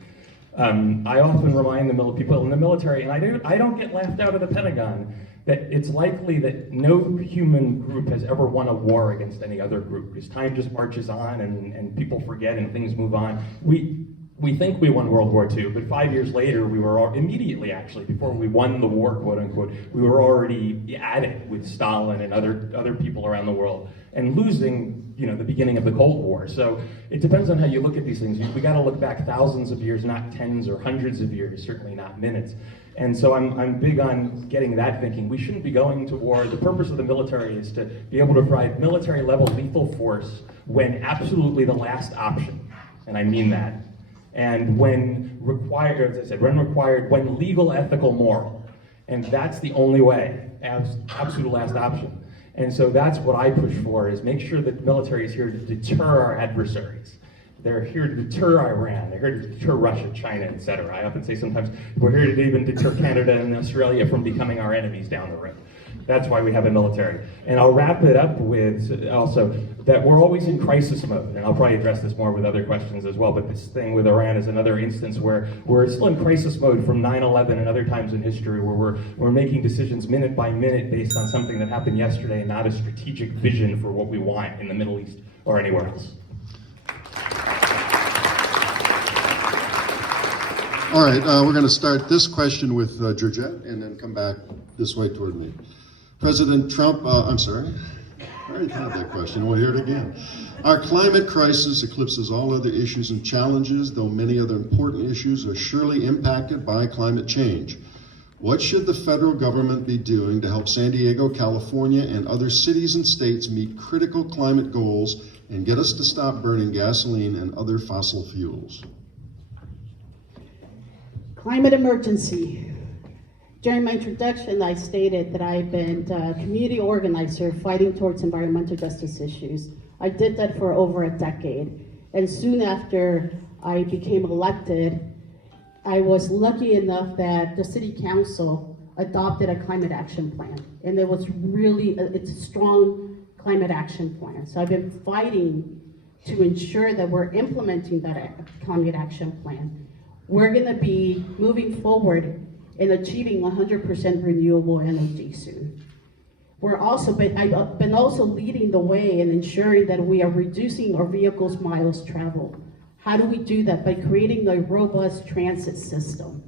I often remind the people in the military, and I don't get laughed out of the Pentagon, that it's likely that no human group has ever won a war against any other group, because time just marches on and people forget and things move on. We think we won World War II, but 5 years later, we were immediately, actually, before we won the war, quote unquote, we were already at it with Stalin and other people around the world, and losing, you know, the beginning of the Cold War. So it depends on how you look at these things. We got to look back thousands of years, not tens or hundreds of years, certainly not minutes. And so I'm big on getting that thinking. We shouldn't be going to war. The purpose of the military is to be able to provide military-level lethal force when absolutely the last option, and I mean that. And when required, as I said, when legal, ethical, moral. And that's the only way, absolute last option. And so that's what I push for, is make sure that the military is here to deter our adversaries. They're here to deter Iran, they're here to deter Russia, China, etc. I often say sometimes we're here to even deter Canada and Australia from becoming our enemies down the road. That's why we have a military. And I'll wrap it up with also that we're always in crisis mode, and I'll probably address this more with other questions as well, but this thing with Iran is another instance where we're still in crisis mode from 9/11 and other times in history where we're making decisions minute by minute based on something that happened yesterday and not a strategic vision for what we want in the Middle East or anywhere else. All right, we're going to start this question with Georgette and then come back this way toward me. President Trump, I'm sorry, I already had that question, we'll hear it again. Our climate crisis eclipses all other issues and challenges, though many other important issues are surely impacted by climate change. What should the federal government be doing to help San Diego, California, and other cities and states meet critical climate goals and get us to stop burning gasoline and other fossil fuels? Climate emergency. During my introduction, I stated that I've been a community organizer fighting towards environmental justice issues. I did that for over a decade. And soon after I became elected, I was lucky enough that the city council adopted a climate action plan. And it was really, it's a strong climate action plan. So I've been fighting to ensure that we're implementing that climate action plan. We're gonna be moving forward and achieving 100% renewable energy soon. I've been also leading the way in ensuring that we are reducing our vehicles' miles traveled. How do we do that? By creating a robust transit system.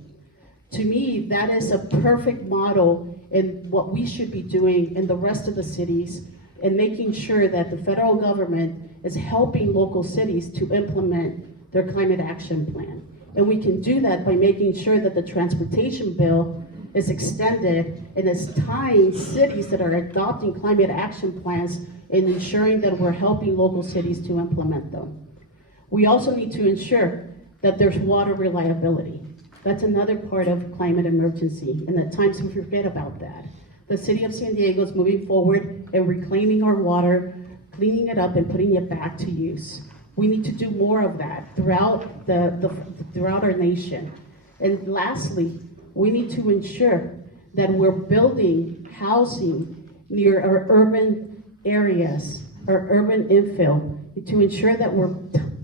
To me, that is a perfect model in what we should be doing in the rest of the cities and making sure that the federal government is helping local cities to implement their climate action plan. And we can do that by making sure that the transportation bill is extended and is tying cities that are adopting climate action plans and ensuring that we're helping local cities to implement them. We also need to ensure that there's water reliability. That's another part of climate emergency, and at times we forget about that. The city of San Diego is moving forward and reclaiming our water, cleaning it up and putting it back to use. We need to do more of that throughout throughout our nation. And lastly, we need to ensure that we're building housing near our urban areas, our urban infill, to ensure that we're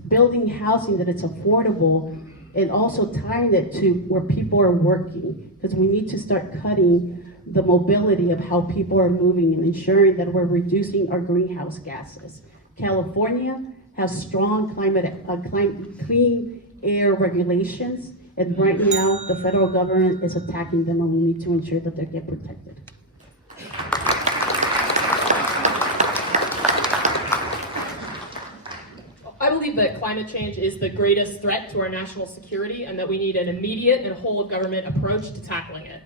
building housing that it's affordable and also tying it to where people are working, because we need to start cutting the mobility of how people are moving and ensuring that we're reducing our greenhouse gases. California has strong clean air regulations, and right now the federal government is attacking them, and we need to ensure that they get protected. I believe that climate change is the greatest threat to our national security and that we need an immediate and whole of government approach to tackling it.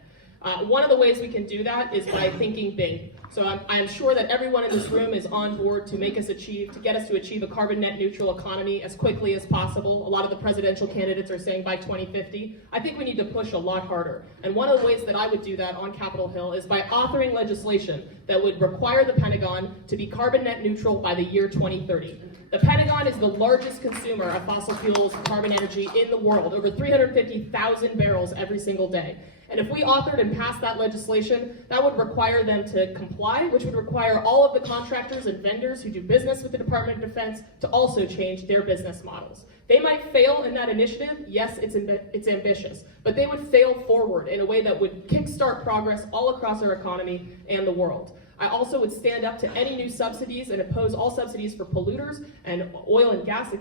One of the ways we can do that is by thinking big. So I'm sure that everyone in this room is on board to get us to achieve a carbon net neutral economy as quickly as possible. A lot of the presidential candidates are saying by 2050. I think we need to push a lot harder. And one of the ways that I would do that on Capitol Hill is by authoring legislation that would require the Pentagon to be carbon net neutral by the year 2030. The Pentagon is the largest consumer of fossil fuels and carbon energy in the world, over 350,000 barrels every single day. And if we authored and passed that legislation, that would require them to comply, which would require all of the contractors and vendors who do business with the Department of Defense to also change their business models. They might fail in that initiative. Yes, it's ambitious, but they would fail forward in a way that would kickstart progress all across our economy and the world. I also would stand up to any new subsidies and oppose all subsidies for polluters and oil and gas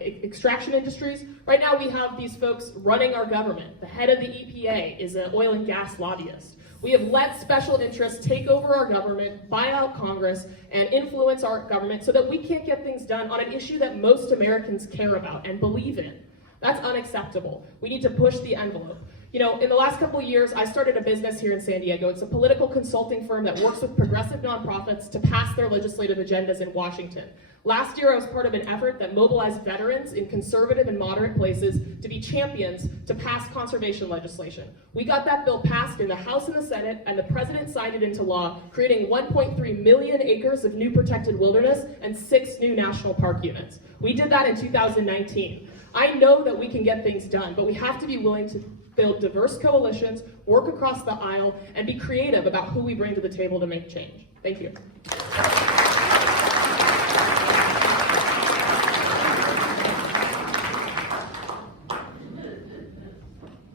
extraction industries. Right now we have these folks running our government. The head of the EPA is an oil and gas lobbyist. We have let special interests take over our government, buy out Congress, and influence our government so that we can't get things done on an issue that most Americans care about and believe in. That's unacceptable. We need to push the envelope. You know, in the last couple of years, I started a business here in San Diego. It's a political consulting firm that works with progressive nonprofits to pass their legislative agendas in Washington. Last year, I was part of an effort that mobilized veterans in conservative and moderate places to be champions to pass conservation legislation. We got that bill passed in the House and the Senate, and the president signed it into law, creating 1.3 million acres of new protected wilderness and 6 new national park units. We did that in 2019. I know that we can get things done, but we have to be willing to build diverse coalitions, work across the aisle, and be creative about who we bring to the table to make change. Thank you.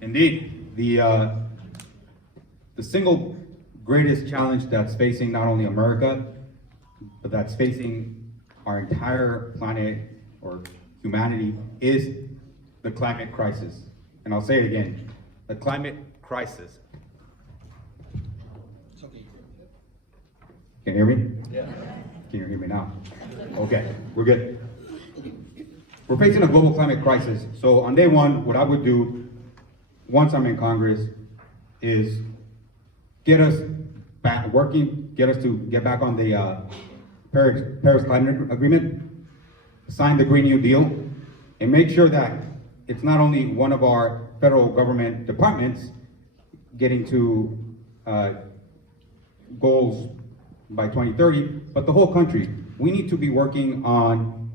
Indeed, the single greatest challenge that's facing not only America, but that's facing our entire planet or humanity is the climate crisis. And I'll say it again, the climate crisis. Can you hear me? Yeah. Can you hear me now? Okay, we're good. We're facing a global climate crisis. So on day one, what I would do once I'm in Congress is get us back working, get us to get back on the Paris Climate Agreement, sign the Green New Deal, and make sure that it's not only one of our federal government departments getting to goals by 2030, but the whole country. We need to be working on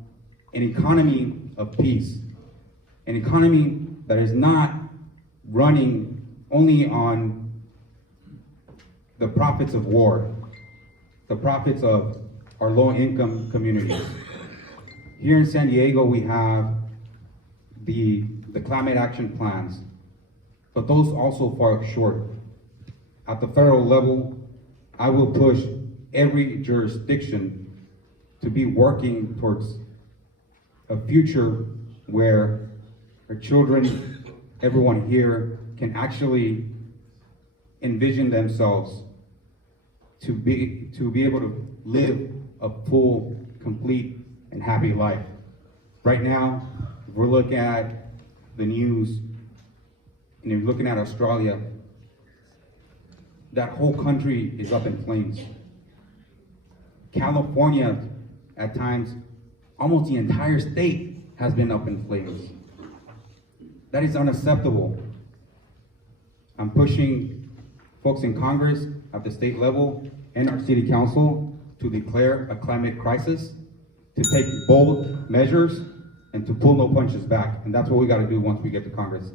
an economy of peace, an economy that is not running only on the profits of war, the profits of our low-income communities. Here in San Diego, we have the climate action plans, but those also fall short. At the federal level, I will push every jurisdiction to be working towards a future where our children, everyone here, can actually envision themselves to be able to live a full, complete, and happy life. Right now, if we're looking at the news, and you're looking at Australia, that whole country is up in flames. California, at times, almost the entire state has been up in flames. That is unacceptable. I'm pushing folks in Congress at the state level and our city council to declare a climate crisis, to take bold measures, and to pull no punches back. And that's what we gotta do once we get to Congress.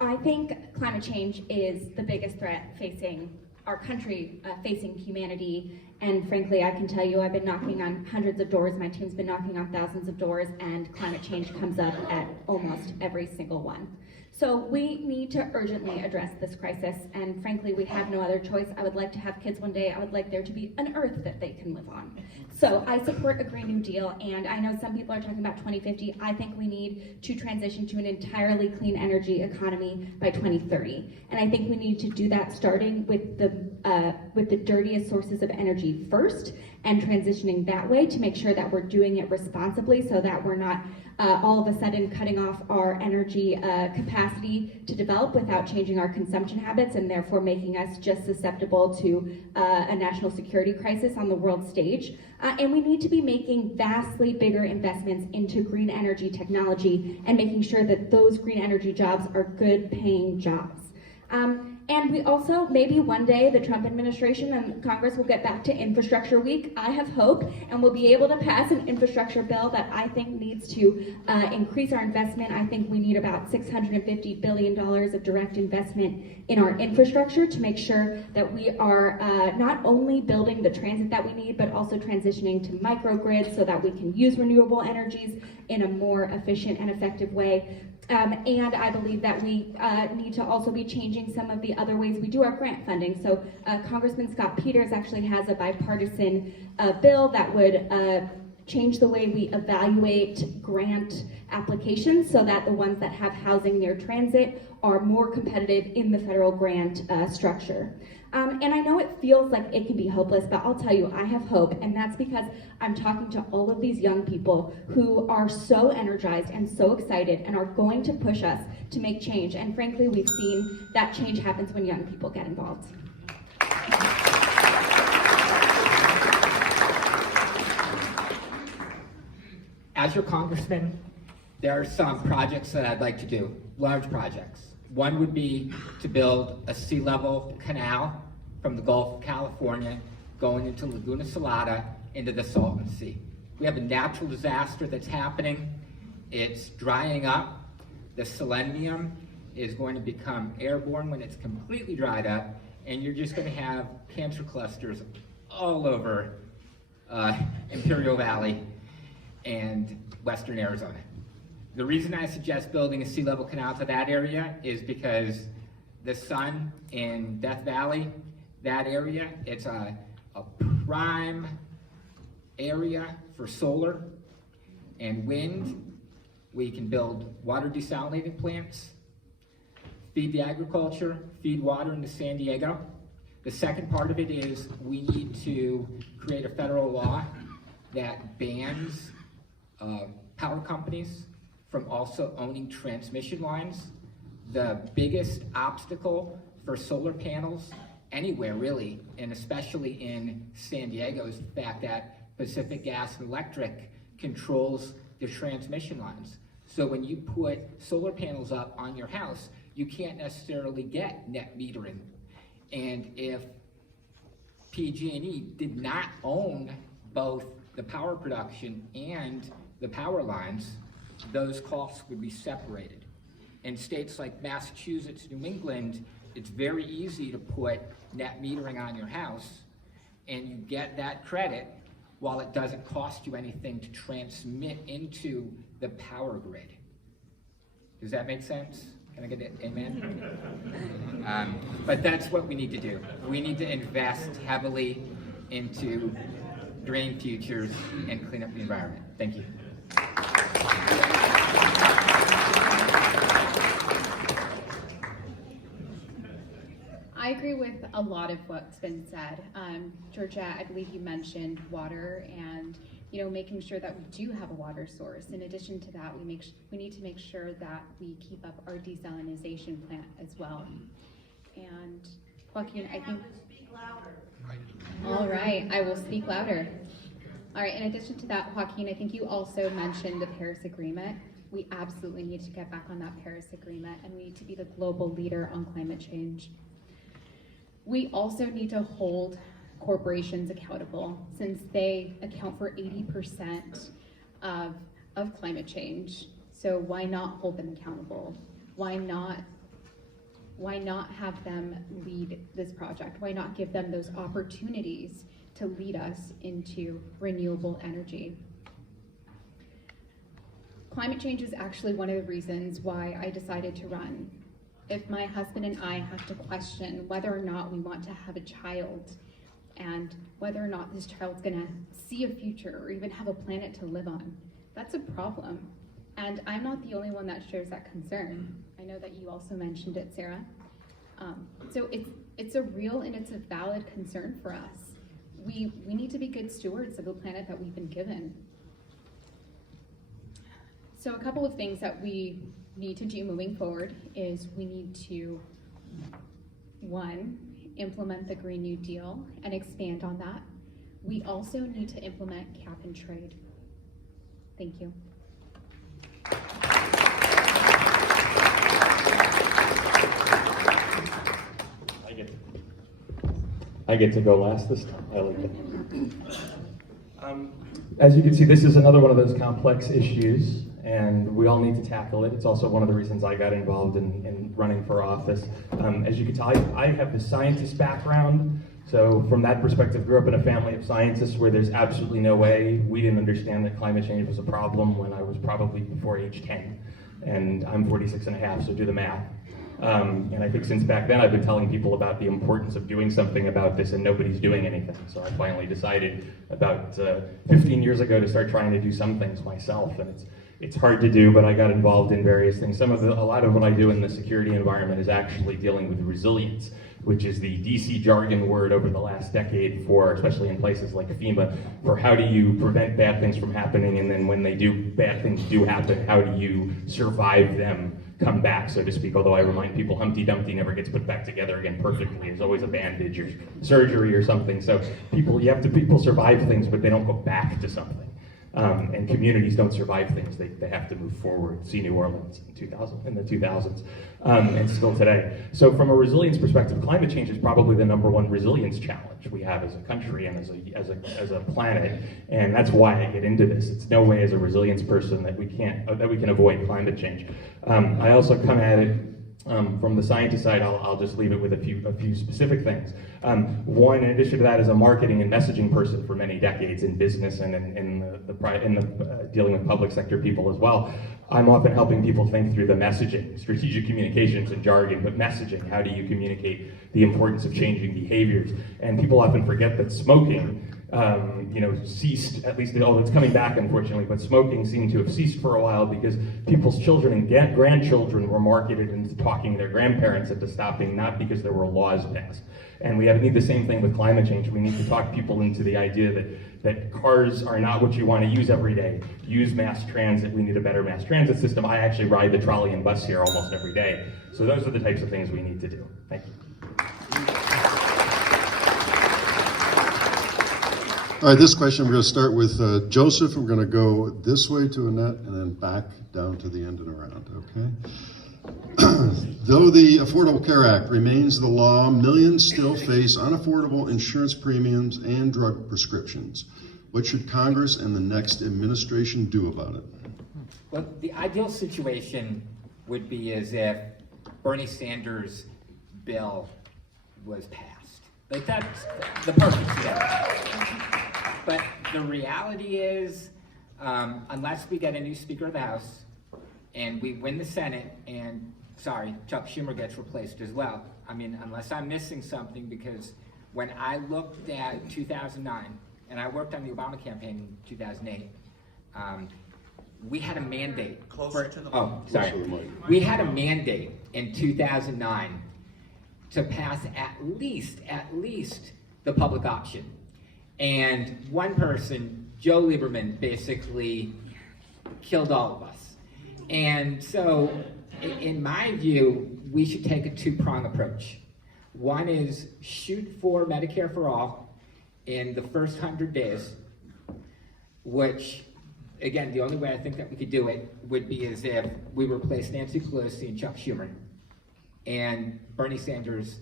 I think climate change is the biggest threat facing our country, facing humanity, and frankly, I can tell you I've been knocking on hundreds of doors, my team's been knocking on thousands of doors, and climate change comes up at almost every single one. So we need to urgently address this crisis, and frankly, we have no other choice. I would like to have kids one day. I would like there to be an Earth that they can live on. So I support a Green New Deal, and I know some people are talking about 2050. I think we need to transition to an entirely clean energy economy by 2030. And I think we need to do that starting with the dirtiest sources of energy first, and transitioning that way to make sure that we're doing it responsibly so that we're not all of a sudden cutting off our energy capacity to develop without changing our consumption habits, and therefore making us just susceptible to a national security crisis on the world stage. And we need to be making vastly bigger investments into green energy technology and making sure that those green energy jobs are good paying jobs. And we also, maybe one day, the Trump administration and Congress will get back to Infrastructure Week, I have hope, and we'll be able to pass an infrastructure bill that I think needs to increase our investment. I think we need about $650 billion of direct investment in our infrastructure to make sure that we are not only building the transit that we need, but also transitioning to microgrids so that we can use renewable energies in a more efficient and effective way. And I believe that we need to also be changing some of the other ways we do our grant funding. So Congressman Scott Peters actually has a bipartisan bill that would change the way we evaluate grant applications so that the ones that have housing near transit are more competitive in the federal grant structure. And I know it feels like it can be hopeless, but I'll tell you, I have hope, and that's because I'm talking to all of these young people who are so energized and so excited and are going to push us to make change. And frankly, we've seen that change happens when young people get involved. As your congressman, there are some projects that I'd like to do, large projects. One would be to build a sea level canal from the Gulf of California going into Laguna Salada into the Salton Sea. We have a natural disaster that's happening. It's drying up. The selenium is going to become airborne when it's completely dried up, and you're just going to have cancer clusters all over Imperial Valley and western Arizona. The reason I suggest building a sea level canal to that area is because the sun in Death Valley, that area, it's a prime area for solar and wind. We can build water desalinating plants, feed the agriculture, feed water into San Diego. The second part of it is we need to create a federal law that bans power companies from also owning transmission lines. The biggest obstacle for solar panels anywhere really, and especially in San Diego, is the fact that Pacific Gas and Electric controls the transmission lines. So when you put solar panels up on your house, you can't necessarily get net metering. And if PG&E did not own both the power production and the power lines, those costs would be separated. In states like Massachusetts, New England, it's very easy to put net metering on your house, and you get that credit while it doesn't cost you anything to transmit into the power grid. Does that make sense? Can I get an amen? But that's what we need to do. We need to invest heavily into green futures and clean up the environment. Thank you. I agree with a lot of what's been said. Georgette, I believe you mentioned water and making sure that we do have a water source. In addition to that, we need to make sure that we keep up our desalinization plant as well. And Joaquin, I think. Speak louder. All right, I will speak louder. All right, in addition to that, Joaquin, I think you also mentioned the Paris Agreement. We absolutely need to get back on that Paris Agreement, and we need to be the global leader on climate change. We also need to hold corporations accountable, since they account for 80% of climate change. So why not hold them accountable? Why not have them lead this project? Why not give them those opportunities to lead us into renewable energy? Climate change is actually one of the reasons why I decided to run. If my husband and I have to question whether or not we want to have a child, and whether or not this child's gonna see a future or even have a planet to live on, that's a problem. And I'm not the only one that shares that concern. I know that you also mentioned it, Sarah. So it's a real and it's a valid concern for us. We need to be good stewards of the planet that we've been given. So a couple of things that we need to do moving forward is we need to, one, implement the Green New Deal and expand on that. We also need to implement cap and trade. Thank you. I get to go last this time. I like it. As you can see, this is another one of those complex issues, and we all need to tackle it. It's also one of the reasons I got involved in running for office. As you can tell, I have the scientist background, so from that perspective, grew up in a family of scientists where there's absolutely no way we didn't understand that climate change was a problem when I was probably before age 10, and I'm 46 and a half, so do the math. And I think since back then I've been telling people about the importance of doing something about this, and nobody's doing anything. So I finally decided about 15 years ago to start trying to do some things myself, and it's hard to do, but I got involved in various things. A lot of what I do in the security environment is actually dealing with resilience, which is the DC jargon word over the last decade for, especially in places like FEMA, for how do you prevent bad things from happening, and then when bad things do happen, how do you survive them, come back, so to speak. Although I remind people Humpty Dumpty never gets put back together again perfectly. There's always a bandage or surgery or something. So people survive things, but they don't go back to something. And communities don't survive things, they have to move forward. See New Orleans in the 2000s, and still today. So from a resilience perspective, climate change is probably the #1 resilience challenge we have as a country and as a planet, and that's why I get into this. It's no way as a resilience person that we can avoid climate change. I also come at it from the scientist side. I'll just leave it with a few specific things. One, in addition to that, is a marketing and messaging person for many decades in business and in dealing with public sector people as well. I'm often helping people think through the messaging, strategic communications and jargon, but messaging. How do you communicate the importance of changing behaviors? And people often forget that smoking ceased, at least, it's coming back unfortunately, but smoking seemed to have ceased for a while because people's children and grandchildren were marketed into talking their grandparents into stopping, not because there were laws passed. And we need the same thing with climate change. We need to talk people into the idea that cars are not what you want to use every day. Use mass transit. We need a better mass transit system. I actually ride the trolley and bus here almost every day. So those are the types of things we need to do. Thank you. All right, this question, we're going to start with Joseph. We're going to go this way to Annette and then back down to the end and around, okay? Though the Affordable Care Act remains the law, millions still face unaffordable insurance premiums and drug prescriptions. What should Congress and the next administration do about it? Well, the ideal situation would be as if Bernie Sanders' bill was passed. Like, that's the perfect scenario. But the reality is, unless we get a new Speaker of the House and we win the Senate and, sorry, Chuck Schumer gets replaced as well. I mean, unless I'm missing something, because when I looked at 2009, and I worked on the Obama campaign in 2008, we had a mandate. We had a mandate in 2009 to pass at least the public option. And one person, Joe Lieberman, basically killed all of us. And so, in my view, we should take a two-prong approach. One is shoot for Medicare for all in the first 100 days, which, again, the only way I think that we could do it would be as if we replace Nancy Pelosi and Chuck Schumer and Bernie Sanders,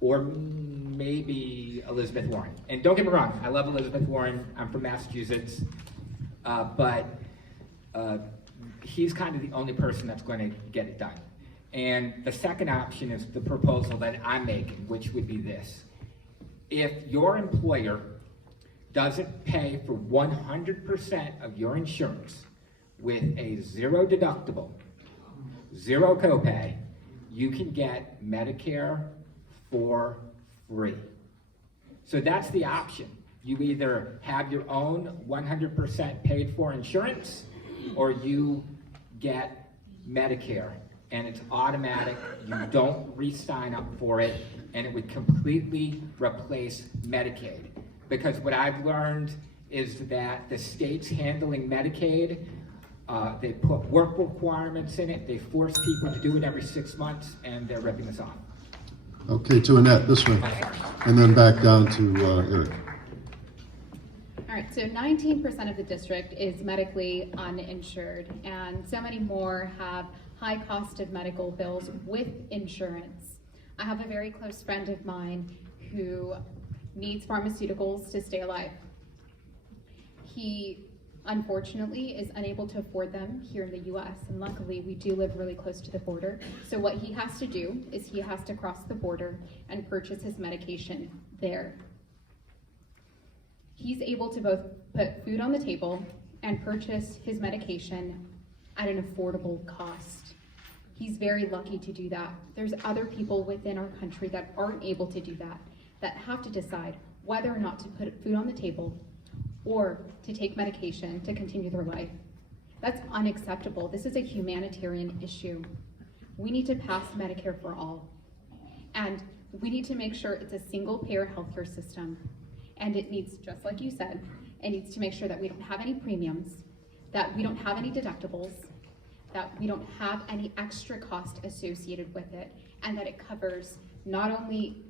or maybe Elizabeth Warren. And don't get me wrong, I love Elizabeth Warren. I'm from Massachusetts, but he's kind of the only person that's going to get it done. And the second option is the proposal that I'm making, which would be this. If your employer doesn't pay for 100% of your insurance with a zero deductible, zero copay, you can get Medicare for free. So that's the option. You either have your own 100% paid for insurance, or you get Medicare, and it's automatic. You don't re-sign up for it, and it would completely replace Medicaid. Because what I've learned is that the states handling Medicaid, they put work requirements in it, they force people to do it every 6 months, and they're ripping us off. Okay, to Annette, this way. And then back down to Erik. All right, so 19% of the district is medically uninsured, and so many more have high cost of medical bills with insurance. I have a very close friend of mine who needs pharmaceuticals to stay alive. He, unfortunately, is unable to afford them here in the US, and luckily we do live really close to the border. So what he has to do is he has to cross the border and purchase his medication there. He's able to both put food on the table and purchase his medication at an affordable cost. He's very lucky to do that. There's other people within our country that aren't able to do that, that have to decide whether or not to put food on the table or to take medication to continue their life. That's unacceptable. This is a humanitarian issue. We need to pass Medicare for all. And we need to make sure it's a single-payer healthcare system. And it needs, just like you said, it needs to make sure that we don't have any premiums, that we don't have any deductibles, that we don't have any extra cost associated with it, and that it covers not only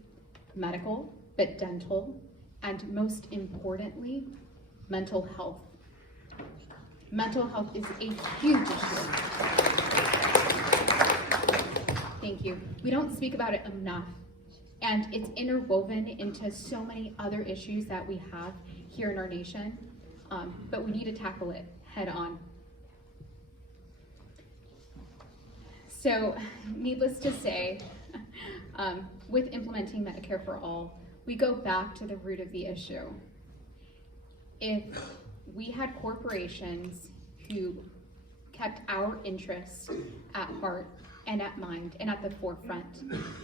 medical, but dental, and most importantly, mental health. Mental health is a huge issue. Thank you. We don't speak about it enough. And it's interwoven into so many other issues that we have here in our nation, but we need to tackle it head on. So, needless to say, with implementing Medicare for All, we go back to the root of the issue. If we had corporations who kept our interests at heart and at mind and at the forefront,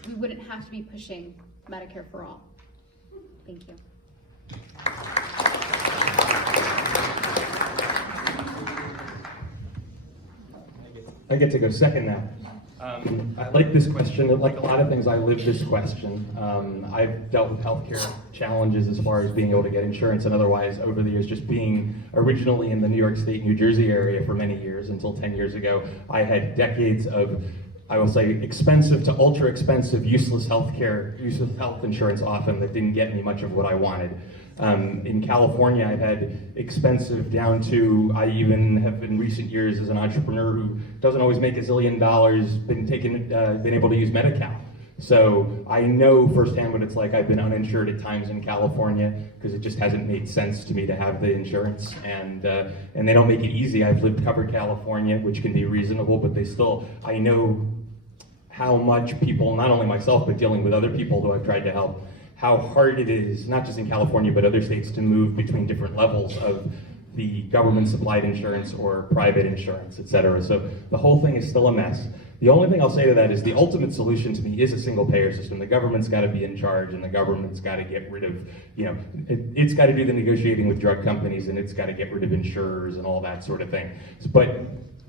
we wouldn't have to be pushing Medicare for all. Thank you. I get to go second now. I like this question. Like a lot of things, I live this question. I've dealt with healthcare challenges as far as being able to get insurance and otherwise over the years, just being originally in the New York State, New Jersey area for many years until 10 years ago. I had decades of, I will say, expensive to ultra expensive, useless health insurance often that didn't get me much of what I wanted. In California, I've had expensive down to, I even have in recent years as an entrepreneur who doesn't always make $1 zillion, been able to use Medi-Cal. So I know firsthand what it's like. I've been uninsured at times in California because it just hasn't made sense to me to have the insurance, and they don't make it easy. I've lived covered California, which can be reasonable, but I know how much people, not only myself, but dealing with other people who I've tried to help, how hard it is, not just in California, but other states, to move between different levels of the government-supplied insurance or private insurance, et cetera. So the whole thing is still a mess. The only thing I'll say to that is the ultimate solution to me is a single-payer system. The government's got to be in charge, and the government's got to get rid of, it's got to do the negotiating with drug companies, and it's got to get rid of insurers and all that sort of thing. But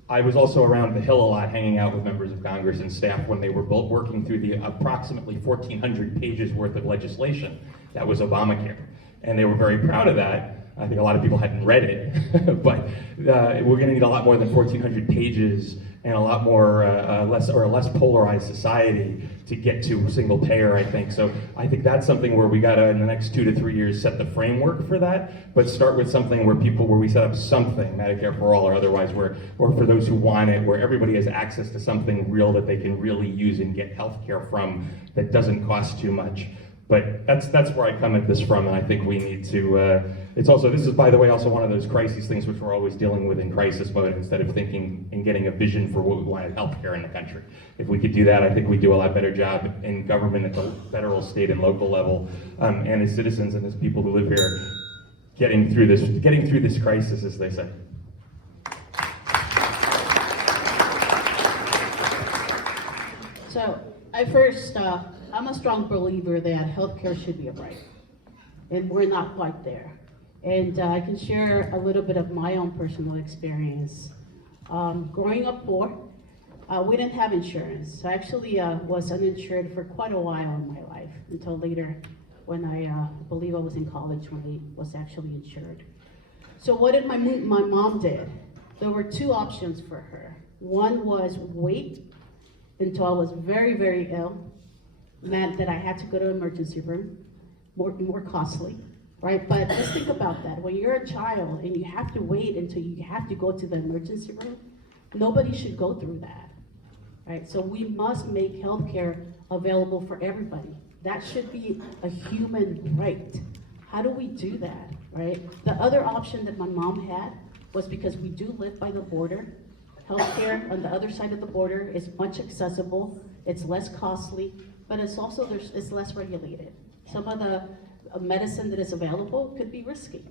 I was also around the Hill a lot, hanging out with members of Congress and staff when they were both working through the approximately 1,400 pages worth of legislation that was Obamacare. And they were very proud of that. I think a lot of people hadn't read it, but we're going to need a lot more than 1,400 pages and a lot more, a less polarized society to get to single payer, I think. So I think that's something where we got to, in the next 2 to 3 years, set the framework for that, but start with something where we set up something, Medicare for all or otherwise, or for those who want it, where everybody has access to something real that they can really use and get healthcare from that doesn't cost too much. But that's where I come at this from, and I think we need to, this is, by the way, also one of those crises things which we're always dealing with in crisis mode instead of thinking and getting a vision for what we want in healthcare in the country. If we could do that, I think we'd do a lot better job in government at the federal, state, and local level, and as citizens and as people who live here, getting through this crisis, as they say. So I'm a strong believer that healthcare should be a right, and we're not quite there. And I can share a little bit of my own personal experience. Growing up poor, we didn't have insurance. I actually was uninsured for quite a while in my life, until later when I believe I was in college when I was actually insured. So what did my mom did? There were two options for her. One was wait until I was very, very ill, meant that I had to go to emergency room, more costly, right? But let's think about that. When you're a child and you have to wait until you have to go to the emergency room, nobody should go through that, right? So we must make healthcare available for everybody. That should be a human right. How do we do that, right? The other option that my mom had was, because we do live by the border, healthcare on the other side of the border is much accessible, it's less costly, but it's also, it's less regulated. Some of the medicine that is available could be risky,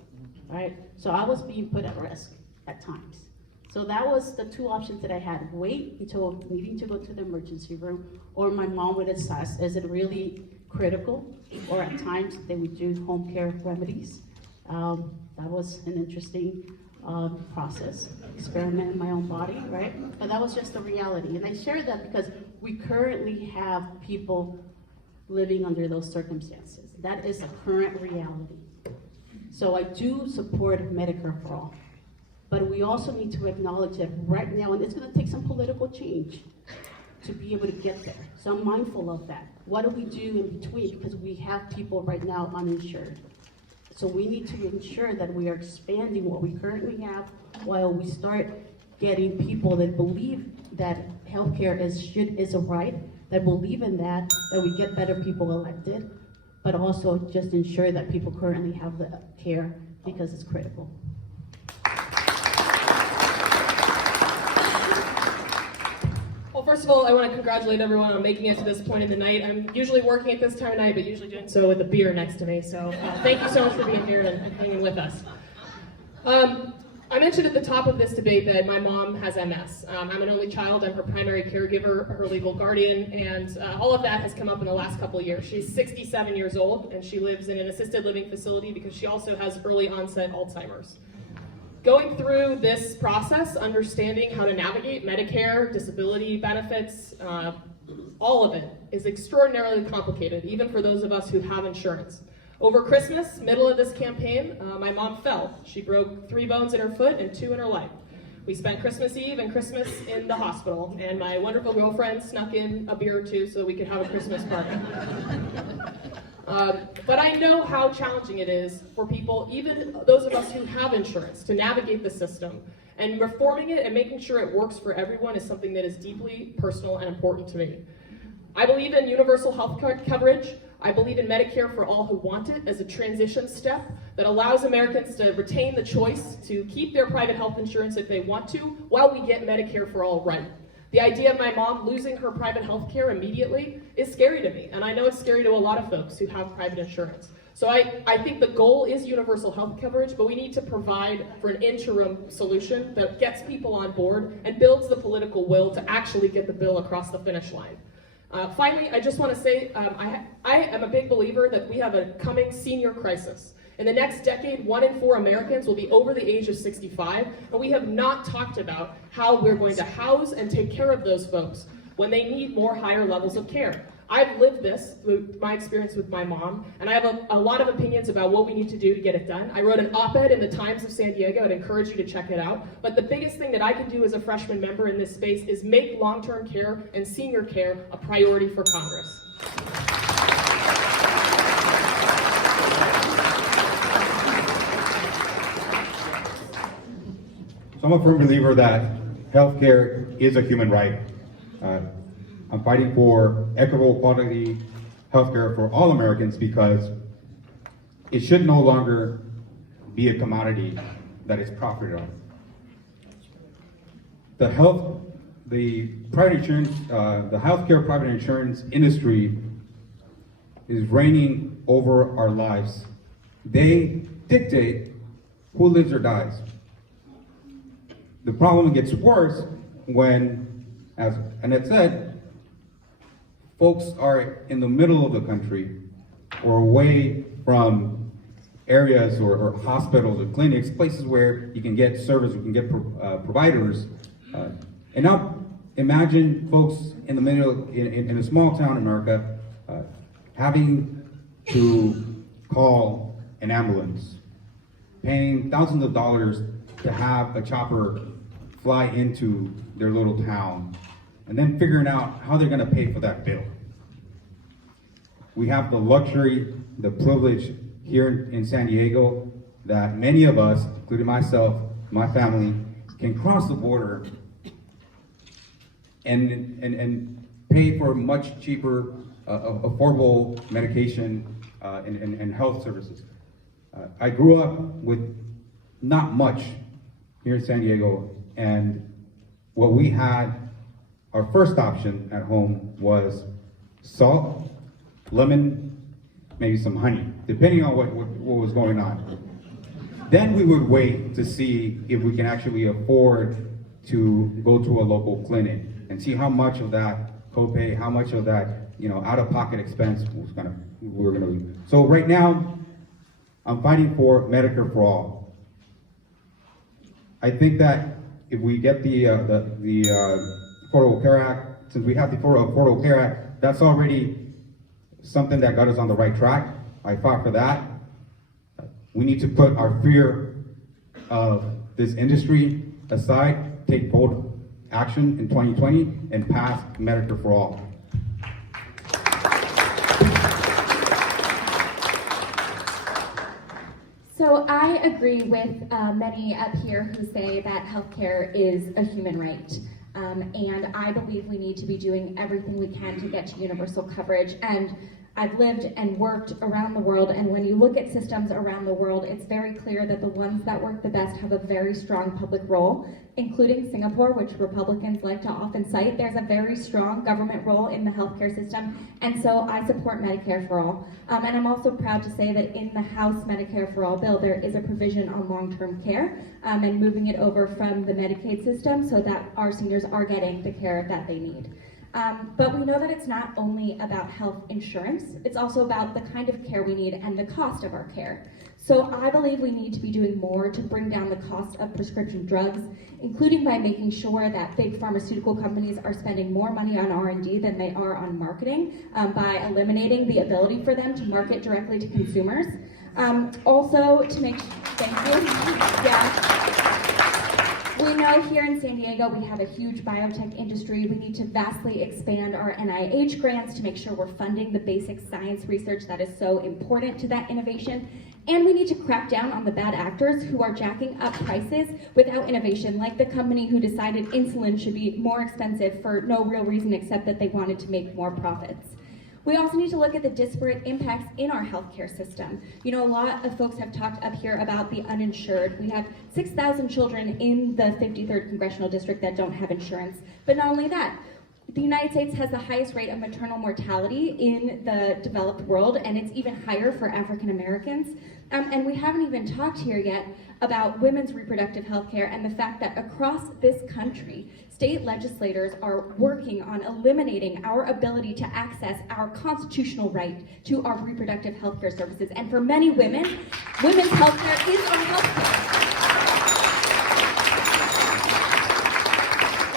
right? So I was being put at risk at times. So that was the two options that I had. Wait until needing to go to the emergency room, or my mom would assess, is it really critical? Or at times they would do home care remedies. That was an interesting process, experiment in my own body, right? But that was just the reality. And I share that because we currently have people living under those circumstances. That is a current reality. So I do support Medicare for all. But we also need to acknowledge that right now, and it's going to take some political change to be able to get there. So I'm mindful of that. What do we do in between? Because we have people right now uninsured. So we need to ensure that we are expanding what we currently have while we start getting people that believe that healthcare is a right, that believe in that we get better people elected, but also just ensure that people currently have the care because it's critical. Well, first of all, I want to congratulate everyone on making it to this point in the night. I'm usually working at this time of night, but usually doing so with a beer next to me. So thank you so much for being here and hanging with us. I mentioned at the top of this debate that my mom has MS. I'm an only child. I'm her primary caregiver, her legal guardian, and all of that has come up in the last couple of years. She's 67 years old, and she lives in an assisted living facility because she also has early onset Alzheimer's. Going through this process, understanding how to navigate Medicare, disability benefits, all of it is extraordinarily complicated, even for those of us who have insurance. Over Christmas, middle of this campaign, my mom fell. She broke 3 bones in her foot and 2 in her leg. We spent Christmas Eve and Christmas in the hospital, and my wonderful girlfriend snuck in a beer or 2 so we could have a Christmas party. But I know how challenging it is for people, even those of us who have insurance, to navigate the system. And reforming it and making sure it works for everyone is something that is deeply personal and important to me. I believe in universal health coverage. I believe in Medicare for all who want it as a transition step that allows Americans to retain the choice to keep their private health insurance if they want to, while we get Medicare for all right. The idea of my mom losing her private health care immediately is scary to me, and I know it's scary to a lot of folks who have private insurance. So I think the goal is universal health coverage, but we need to provide for an interim solution that gets people on board and builds the political will to actually get the bill across the finish line. Finally, I just want to say I am a big believer that we have a coming senior crisis. In the next decade, 1 in 4 Americans will be over the age of 65, and we have not talked about how we're going to house and take care of those folks when they need more higher levels of care. I've lived this through my experience with my mom, and I have a lot of opinions about what we need to do to get it done. I wrote an op-ed in the Times of San Diego. I'd encourage you to check it out. But the biggest thing that I can do as a freshman member in this space is make long-term care and senior care a priority for Congress. So I'm a firm believer that healthcare is a human right. I'm fighting for equitable quality healthcare for all Americans because it should no longer be a commodity that is profited on. The private insurance, the healthcare private insurance industry is reigning over our lives. They dictate who lives or dies. The problem gets worse when, as Annette said, folks are in the middle of the country or away from areas or hospitals or clinics, places where you can get service, you can get providers. And now imagine folks in the middle, in a small town in America, having to call an ambulance, paying thousands of dollars to have a chopper fly into their little town, and then figuring out how they're gonna pay for that bill. We have the luxury, the privilege here in San Diego that many of us, including myself, my family, can cross the border and pay for much cheaper, affordable medication and health services. I grew up with not much here in San Diego, and what we had, our first option at home was salt, lemon, maybe some honey, depending on what was going on. Then we would wait to see if we can actually afford to go to a local clinic and see how much of that copay, how much of that, out-of-pocket expense we were gonna do. So right now, I'm fighting for Medicare for all. I think that if we get the Affordable Care Act, since we have the Affordable Care Act, that's already something that got us on the right track. I fought for that. We need to put our fear of this industry aside, take bold action in 2020, and pass Medicare for all. So I agree with many up here who say that healthcare is a human right. And I believe we need to be doing everything we can to get to universal coverage. And I've lived and worked around the world, and when you look at systems around the world, it's very clear that the ones that work the best have a very strong public role, including Singapore, which Republicans like to often cite. There's a very strong government role in the healthcare system, and so I support Medicare for all. And I'm also proud to say that in the House Medicare for All bill, there is a provision on long-term care and moving it over from the Medicaid system so that our seniors are getting the care that they need. But we know that it's not only about health insurance, it's also about the kind of care we need and the cost of our care. So I believe we need to be doing more to bring down the cost of prescription drugs, including by making sure that big pharmaceutical companies are spending more money on R&D than they are on marketing, by eliminating the ability for them to market directly to consumers. Also, to make Thank you. Yeah. We know here in San Diego we have a huge biotech industry. We need to vastly expand our NIH grants to make sure we're funding the basic science research that is so important to that innovation. And we need to crack down on the bad actors who are jacking up prices without innovation, like the company who decided insulin should be more expensive for no real reason except that they wanted to make more profits. We also need to look at the disparate impacts in our healthcare system. You know, a lot of folks have talked up here about the uninsured. We have 6,000 children in the 53rd Congressional District that don't have insurance. But not only that, the United States has the highest rate of maternal mortality in the developed world, and it's even higher for African Americans. And we haven't even talked here yet about women's reproductive health care and the fact that across this country, state legislators are working on eliminating our ability to access our constitutional right to our reproductive health care services. And for many women, women's health care is our health care.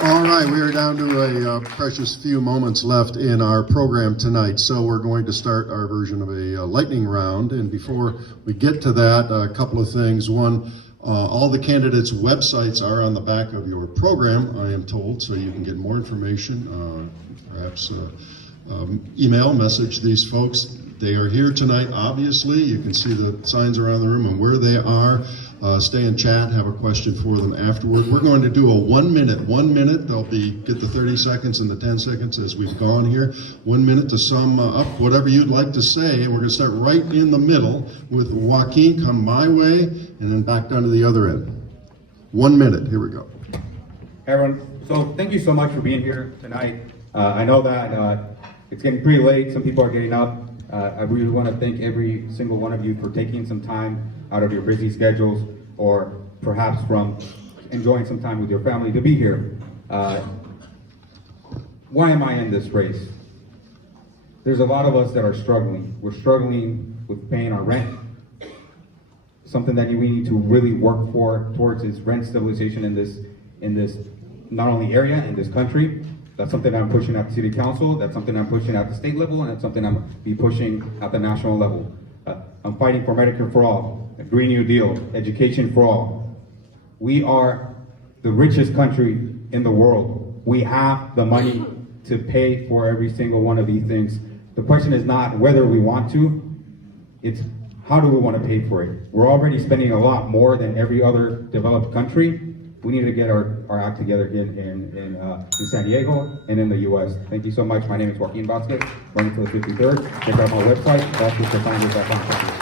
All right, we are down to a precious few moments left in our program tonight, so we're going to start our version of a lightning round. And before we get to that, a couple of things. One, all the candidates' websites are on the back of your program, I am told, so you can get more information, perhaps email, message these folks. They are here tonight, obviously. You can see the signs around the room and where they are. Stay and chat, have a question for them afterward. We're going to do a 1 minute. They'll get the 30 seconds and the 10 seconds as we've gone here. 1 minute to sum up whatever you'd like to say. And we're going to start right in the middle with Joaquin, come my way, and then back down to the other end. 1 minute, here we go. Hey everyone, so thank you so much for being here tonight. I know that it's getting pretty late, some people are getting up. I really want to thank every single one of you for taking some time out of your busy schedules, or perhaps from enjoying some time with your family to be here. Why am I in this race? There's a lot of us that are struggling. We're struggling with paying our rent. Something that we need to really work towards is rent stabilization in this not only area, in this country. That's something I'm pushing at the city council, that's something I'm pushing at the state level, and that's something I'm be pushing at the national level. I'm fighting for Medicare for all, a Green New Deal, education for all. We are the richest country in the world. We have the money to pay for every single one of these things. The question is not whether we want to, it's how do we want to pay for it? We're already spending a lot more than every other developed country. We need to get our act together in San Diego and in the U.S. Thank you so much. My name is Joaquin Vasquez, running for the 53rd. Check out my website, vasquezforfounders.com.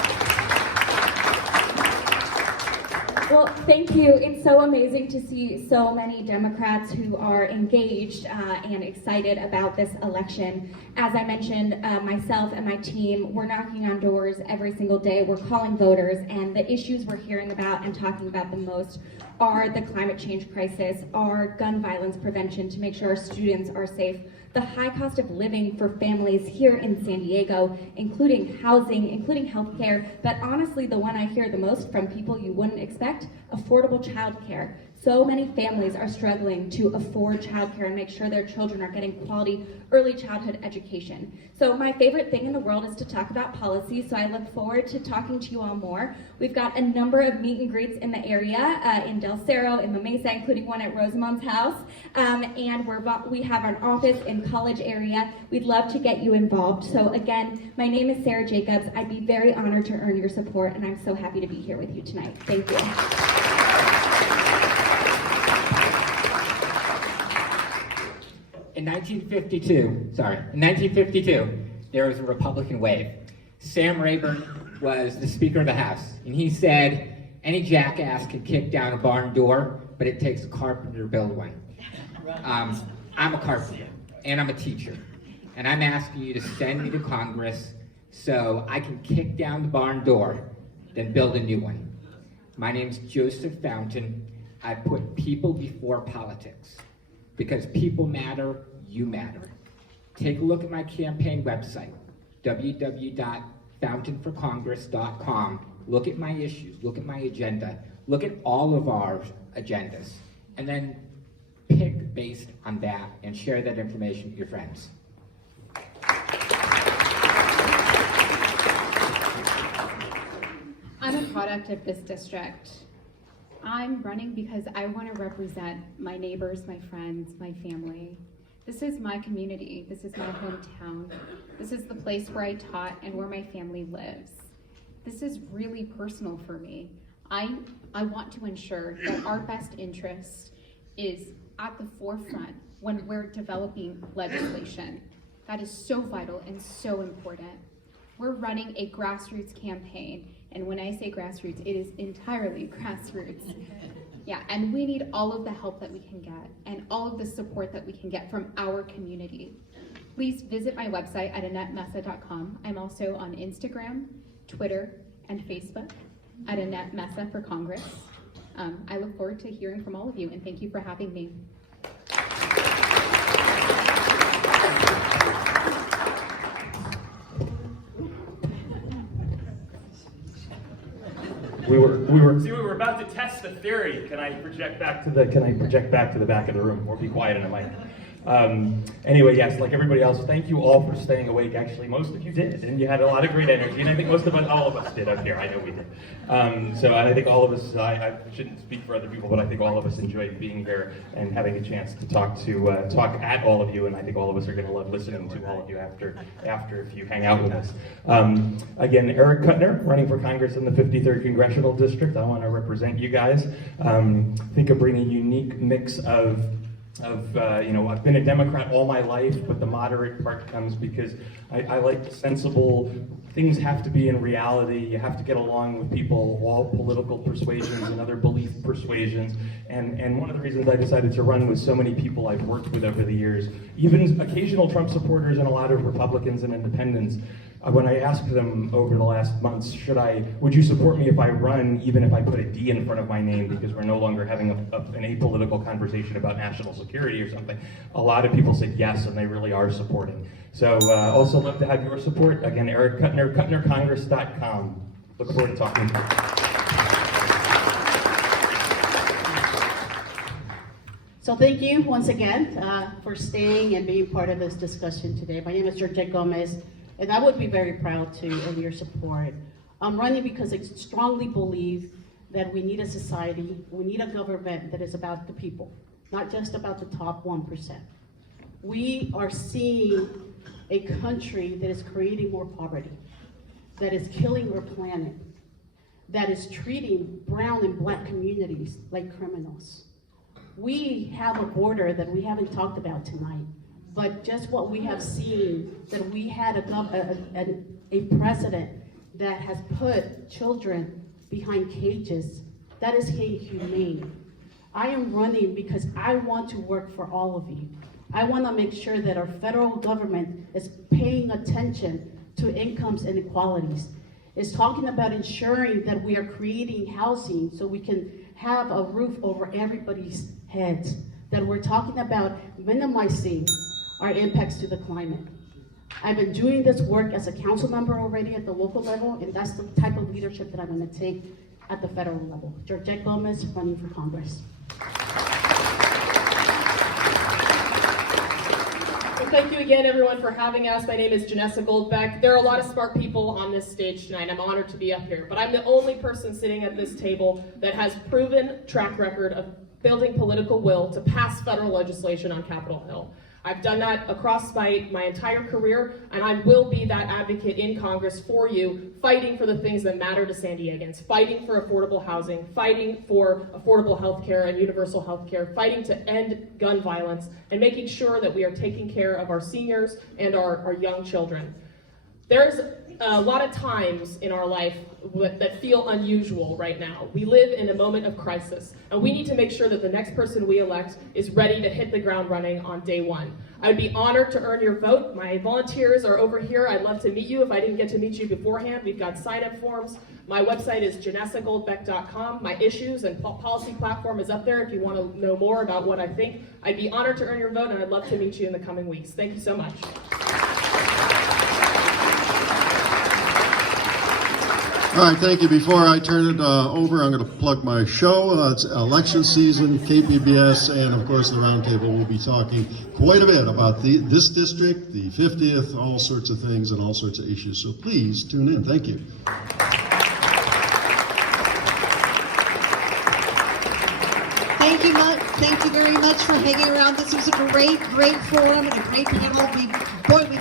Well, thank you. It's so amazing to see so many Democrats who are engaged and excited about this election. As I mentioned, myself and my team, we're knocking on doors every single day. We're calling voters, and the issues we're hearing about and talking about the most are the climate change crisis, our gun violence prevention to make sure our students are safe, the high cost of living for families here in San Diego, including housing, including healthcare, but honestly the one I hear the most from people you wouldn't expect, affordable childcare. So many families are struggling to afford childcare and make sure their children are getting quality early childhood education. So my favorite thing in the world is to talk about policy, so I look forward to talking to you all more. We've got a number of meet and greets in the area, in Del Cerro, in La Mesa, including one at Rosamond's house, and we have an office in College area. We'd love to get you involved. So again, my name is Sara Jacobs. I'd be very honored to earn your support, and I'm so happy to be here with you tonight. Thank you. In 1952, there was a Republican wave. Sam Rayburn was the Speaker of the House, and he said, any jackass can kick down a barn door, but it takes a carpenter to build one. I'm a carpenter, and I'm a teacher, and I'm asking you to send me to Congress so I can kick down the barn door, then build a new one. My name's Joseph Fountain. I put people before politics. Because people matter, you matter. Take a look at my campaign website, www.fountainforcongress.com. Look at my issues, look at my agenda, look at all of our agendas, and then pick based on that and share that information with your friends. I'm a product of this district. I'm running because I want to represent my neighbors, my friends, my family. This is my community. This is my hometown. This is the place where I taught and where my family lives. This is really personal for me. I want to ensure that our best interest is at the forefront when we're developing legislation. That is so vital and so important. We're running a grassroots campaign, and when I say grassroots, it is entirely grassroots. Yeah, and we need all of the help that we can get and all of the support that we can get from our community. Please visit my website at AnnetteMeza.com. I'm also on Instagram, Twitter, and Facebook at Annette Meza for Congress. I look forward to hearing from all of you, and thank you for having me. We were about to test the theory. Can I project back to the back of the room, or be quiet in a mic? Anyway, yes, like everybody else, thank you all for staying awake. Actually, most of you did, and you had a lot of great energy, and I think all of us did up here. I know we did. And I think all of us, I shouldn't speak for other people, but I think all of us enjoyed being here and having a chance to talk at all of you, and I think all of us are going to love listening to all of you after if you hang out with us. Again, Erik Kutner, running for Congress in the 53rd Congressional District. I want to represent you guys. I think I bring a unique mix of I've been a Democrat all my life, but the moderate part comes because I like sensible, things have to be in reality. You have to get along with people of all political persuasions and other belief persuasions. And one of the reasons I decided to run with so many people I've worked with over the years, even occasional Trump supporters and a lot of Republicans and independents, when I asked them over the last months, would you support me if I run, even if I put a D in front of my name, because we're no longer having an apolitical conversation about national security or something, a lot of people said yes, and they really are supporting. So also love to have your support. Again, Erik Kutner, KutnerCongress.com. Look forward to talking to you. So thank you once again for staying and being part of this discussion today. My name is Georgette Gomez, and I would be very proud of your support. I'm running because I strongly believe that we need a society, we need a government that is about the people, not just about the top 1%. We are seeing a country that is creating more poverty, that is killing our planet, that is treating brown and black communities like criminals. We have a border that we haven't talked about tonight, but just what we have seen, that we had a president that has put children behind cages, that is inhumane. I am running because I want to work for all of you. I want to make sure that our federal government is paying attention to incomes inequalities. It's talking about ensuring that we are creating housing so we can have a roof over everybody's heads, that we're talking about minimizing our impacts to the climate. I've been doing this work as a council member already at the local level, and that's the type of leadership that I'm going to take at the federal level. Georgette Gomez, running for Congress. Well, thank you again, everyone, for having us. My name is Janessa Goldbeck. There are a lot of smart people on this stage tonight. I'm honored to be up here, but I'm the only person sitting at this table that has proven track record of building political will to pass federal legislation on Capitol Hill. I've done that across my entire career, and I will be that advocate in Congress for you, fighting for the things that matter to San Diegans, fighting for affordable housing, fighting for affordable health care and universal health care, fighting to end gun violence, and making sure that we are taking care of our seniors and our young children. There's a lot of times in our life that feel unusual right now. We live in a moment of crisis, and we need to make sure that the next person we elect is ready to hit the ground running on day one. I would be honored to earn your vote. My volunteers are over here. I'd love to meet you if I didn't get to meet you beforehand. We've got sign-up forms. My website is JanessaGoldbeck.com. My issues and policy platform is up there if you want to know more about what I think. I'd be honored to earn your vote, and I'd love to meet you in the coming weeks. Thank you so much. All right, thank you. Before I turn it over, I'm going to plug my show. It's election season, KPBS, and of course the Roundtable will be talking quite a bit about this district, the 50th, all sorts of things and all sorts of issues. So please tune in. Thank you. Thank you much. Thank you very much for hanging around. This was a great forum and a great panel. We've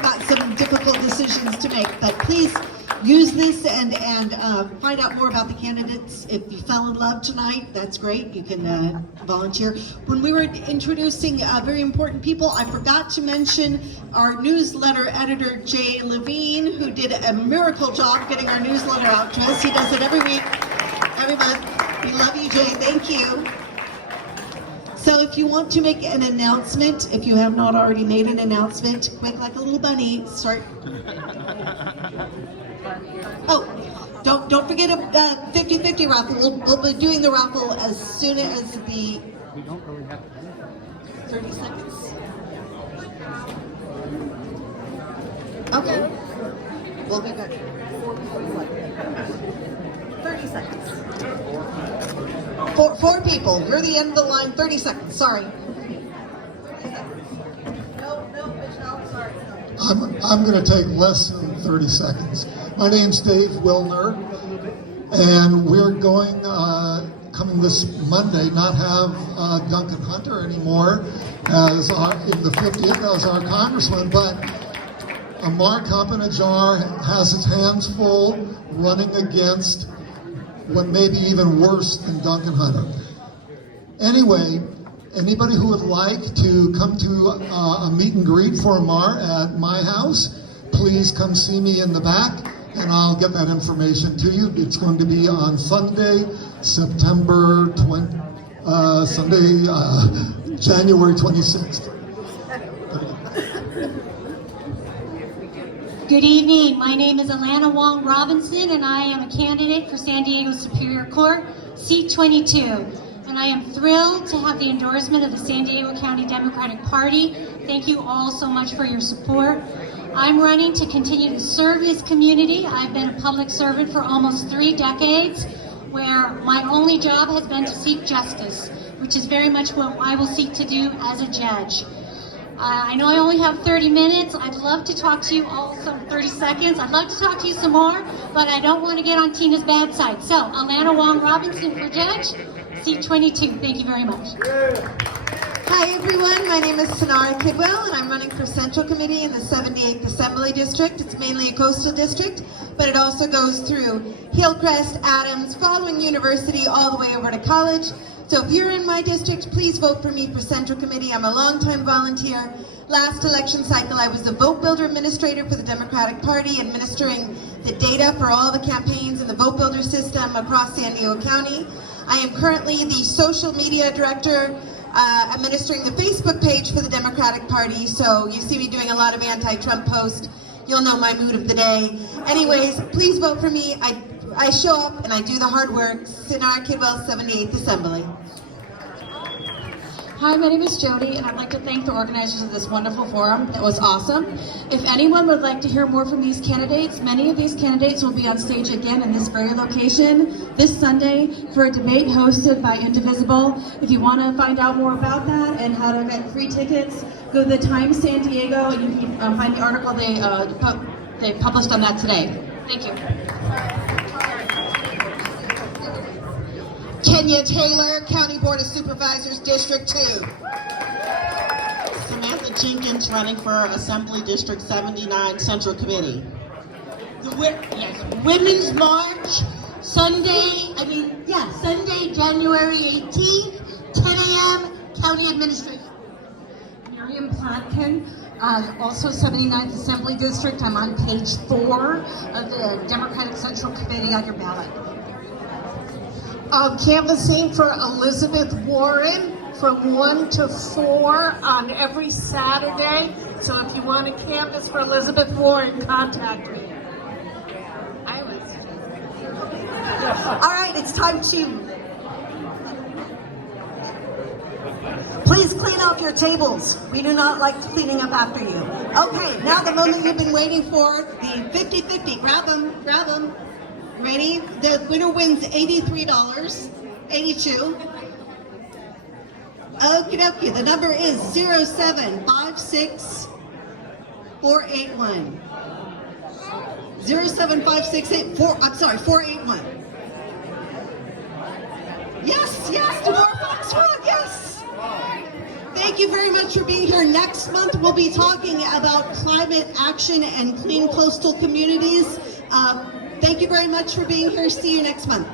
got some difficult decisions to make, but please use this and find out more about the candidates. If you fell in love tonight, that's great. You can volunteer. When we were introducing very important people, I forgot to mention our newsletter editor, Jay Levine, who did a miracle job getting our newsletter out to us. He does it every week, every month. We love you, Jay. Thank you. So if you want to make an announcement, if you have not already made an announcement, quick like a little bunny, start. Oh, don't forget a 50-50 raffle. We'll be doing the raffle as soon as the 30 seconds. Okay. We'll be back. 30 seconds. Four people. You're the end of the line. 30 seconds. Sorry. No, Michelle, sorry. I'm going to take less than 30 seconds. My name's Dave Wilner, and we're going, coming this Monday, not have Duncan Hunter anymore as in the 50th as our congressman, but Mark Sauer has his hands full running against what may be even worse than Duncan Hunter. Anyway, anybody who would like to come to a meet and greet for Mar at my house, please come see me in the back, and I'll get that information to you. It's going to be on Sunday, January 26th. Good evening. My name is Alana Wong Robinson, and I am a candidate for San Diego Superior Court, seat 22. And I am thrilled to have the endorsement of the San Diego County Democratic Party. Thank you all so much for your support. I'm running to continue to serve this community. I've been a public servant for almost 3 decades, where my only job has been to seek justice, which is very much what I will seek to do as a judge. I know I only have 30 minutes. I'd love to talk to you all, 30 seconds. I'd love to talk to you some more, but I don't want to get on Tina's bad side. So, Alana Wong Robinson for judge, seat 22. Thank you very much. Hi everyone, my name is Sara Jacobs, and I'm running for Central Committee in the 78th Assembly District. It's mainly a coastal district, but it also goes through Hillcrest, Adams, following University, all the way over to College. So if you're in my district, please vote for me for Central Committee. I'm a longtime volunteer. Last election cycle, I was the vote builder administrator for the Democratic Party, administering the data for all the campaigns in the vote builder system across San Diego County. I am currently the social media director, administering the Facebook page for the Democratic Party. So you see me doing a lot of anti-Trump posts. You'll know my mood of the day. Anyways, please vote for me. I show up and I do the hard work. Sara Jacobs, 78th Assembly. Hi, my name is Jody, and I'd like to thank the organizers of this wonderful forum. That was awesome. If anyone would like to hear more from these candidates, many of these candidates will be on stage again in this very location this Sunday for a debate hosted by Indivisible. If you want to find out more about that and how to get free tickets, go to the Times San Diego, and you can find the article they published on that today. Thank you. Kenya Taylor, County Board of Supervisors, District 2. Samantha Jenkins, running for Assembly District 79, Central Committee. Women's March, Sunday, January 18th, 10 a.m., County Administration. Miriam Plotkin, also 79th Assembly District. I'm on page 4 of the Democratic Central Committee on your ballot. Canvassing for Elizabeth Warren from 1 to 4 on every Saturday. So if you want to canvass for Elizabeth Warren, contact me. All right, it's time to please clean up your tables. We do not like cleaning up after you. Okay, Now the moment you've been waiting for, the 50-50. Grab them. Ready? The winner wins $83, 82. Okie dokie, the number is 0756481. 481. Yes, Demore Foxtrot, yes. you very much for being here. Next month, we'll be talking about climate action and clean coastal communities. Thank you very much for being here. See you next month.